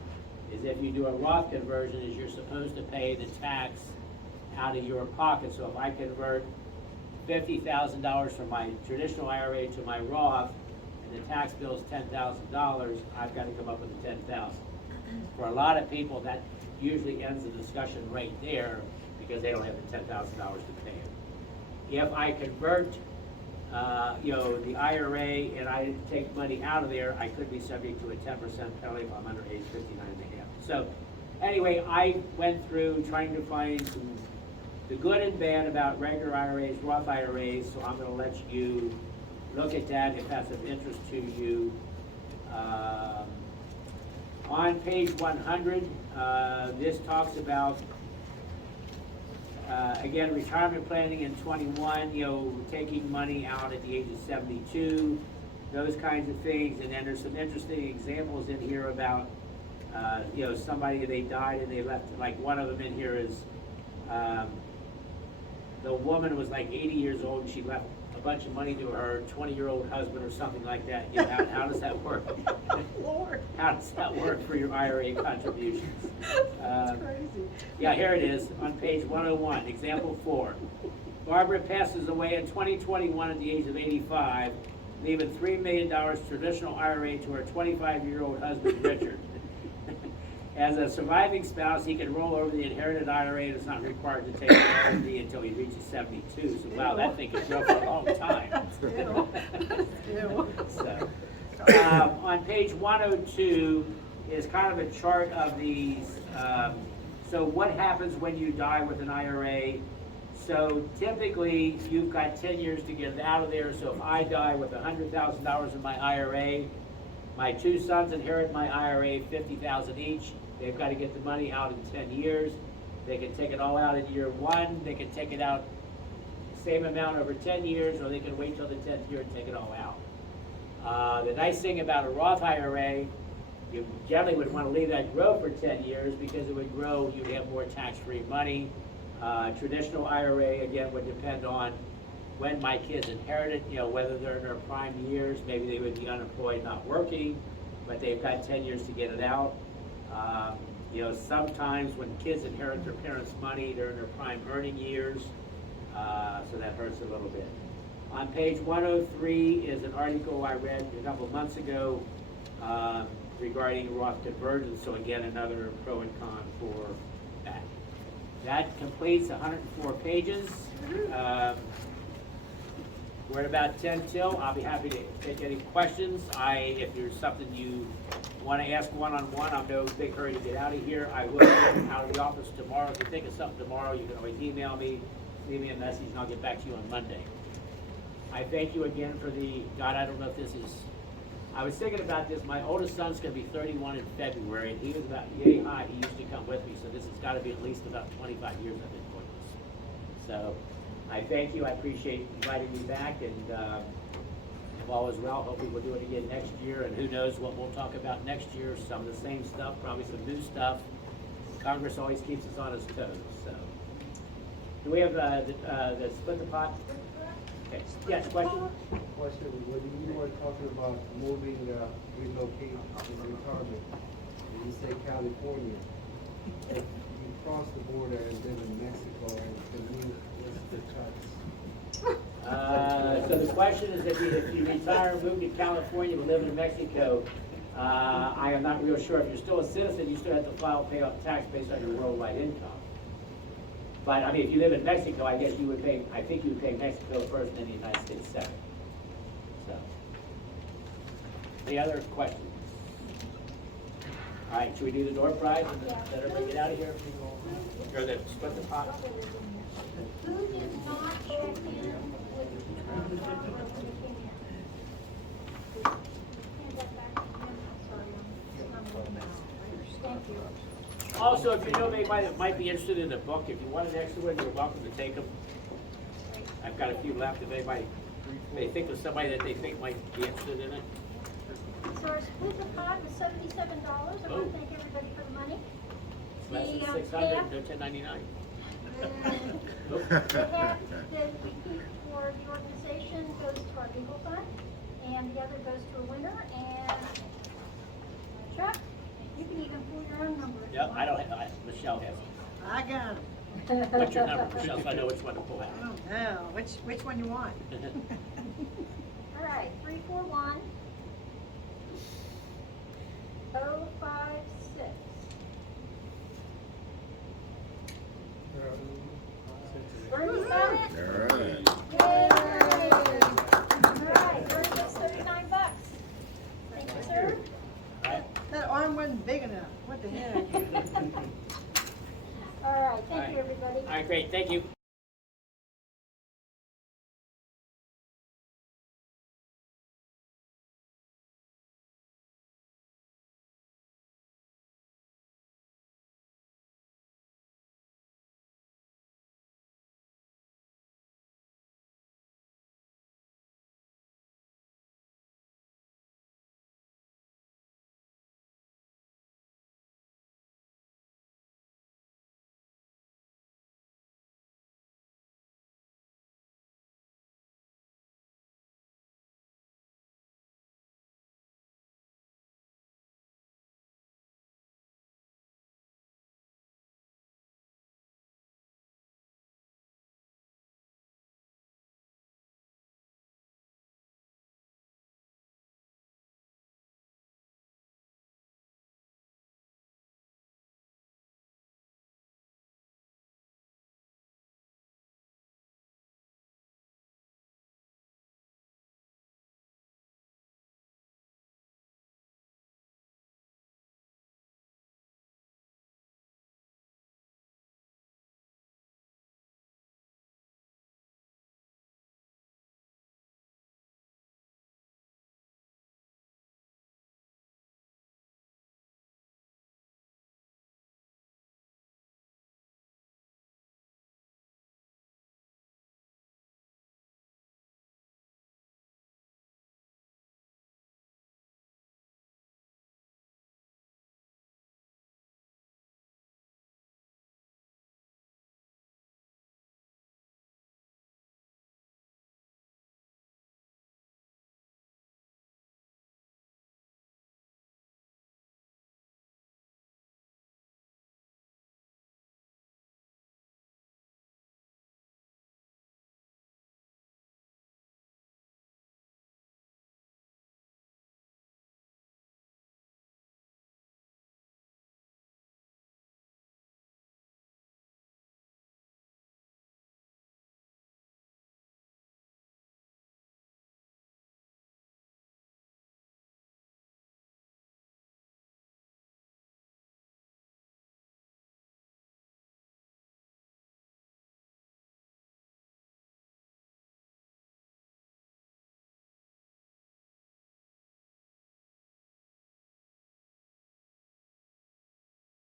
is if you do a Roth conversion, is you're supposed to pay the tax out of your pocket. So if I convert $50,000 from my traditional IRA to my Roth, and the tax bill is $10,000, I've got to come up with the $10,000. For a lot of people, that usually ends the discussion right there because they don't have the $10,000 to pay it. If I convert, the IRA and I take money out of there, I could be subject to a 10% penalty if I'm under age 59 and a half. So anyway, I went through trying to find the good and bad about regular IRAs, Roth IRAs, so I'm going to let you look at that if that's of interest to you. On page 100, this talks about again, retirement planning in 21, taking money out at the age of 72, those kinds of things. And then there's some interesting examples in here about, somebody, they died and they left, like one of them in here is, the woman was like 80 years old and she left a bunch of money to her 20-year-old husband or something like that. How does that work? Lord. How does that work for your IRA contributions? That's crazy. Yeah, here it is on page 101, example 4. Barbara passes away in 2021 at the age of 85, leaving $3 million traditional IRA to her 25-year-old husband, Richard. As a surviving spouse, he can roll over the inherited IRA and is not required to take the R&D until he reaches 72. So, wow, that thing could grow for a long time. So, on page 102 is kind of a chart of these. So what happens when you die with an IRA? So typically, you've got 10 years to get it out of there. So if I die with $100,000 in my IRA, my 2 sons inherit my IRA, $50,000 each. They've got to get the money out in 10 years. They can take it all out in year 1. They can take it out same amount over 10 years, or they can wait till the 10th year and take it all out. The nice thing about a Roth IRA, you generally would want to leave that grow for 10 years because it would grow, you'd have more tax-free money. Traditional IRA, again, would depend on when my kids inherit it, whether they're in their prime years, maybe they would be unemployed, not working, but they've got 10 years to get it out. Sometimes when kids inherit their parents' money, they're in their prime earning years, so that hurts a little bit. On page 103 is an article I read a couple months ago regarding Roth conversion, so again, another pro and con for that. That completes 104 pages. We're at about 10 till. I'll be happy to take any questions. If there's something you want to ask one-on-one, I'm no big hurry to get out of here. I will be out of the office tomorrow. If you think of something tomorrow, you can always email me, leave me a message, and I'll get back to you on Monday. I thank you again for God, I don't know if this is, I was thinking about this. My oldest son's going to be 31 in February, and he was about yay high. He used to come with me, so this has got to be at least about 25 years I've been doing this. So I thank you. I appreciate inviting me back, and If all is well, hopefully we'll do it again next year, and who knows what we'll talk about next year, some of the same stuff, probably some new stuff. Congress always keeps us on its toes, so. Do we have, the split the pot? Okay, yes, question? Question, when you were talking about moving, relocating in retirement, and you say California, if you cross the border and live in Mexico, and can you, what's the tax? So the question is if you retire, move to California, but live in Mexico, I am not real sure. If you're still a citizen, you still have to file, pay off tax based on your worldwide income. But, I mean, if you live in Mexico, I guess you would pay, I think you would pay Mexico first and then the United States second. So. Any other questions? All right, should we do the door prize and then let everybody get out of here? Or the split the pot? Who did not check in with the when they came in? Hand that back to him. I'm sorry, I'm looking now. Thank you. Also, if you know anybody that might be interested in the book, if you want an extra one, you're welcome to take them. I've got a few left if anybody, they think of somebody that they think might be interested in it. So our split the pot was $77. I want to thank everybody for the money. Less than The, 600, half- they're 1099. the half that we keep for the organization goes to our legal fund, and the other goes to a winner, and Chuck, you can even pull your own number. if you Yep, want. I don't have, Michelle has it. I got it. What's your number, Michelle, so I know which one to pull I out? don't know, which one you want? All right, 341 056. Bernie's got it? All right. Yay! All right, Bernie gets $39. Thank you, sir. That arm wasn't big enough, what the heck? All right, thank you, everybody. All right, great, thank you.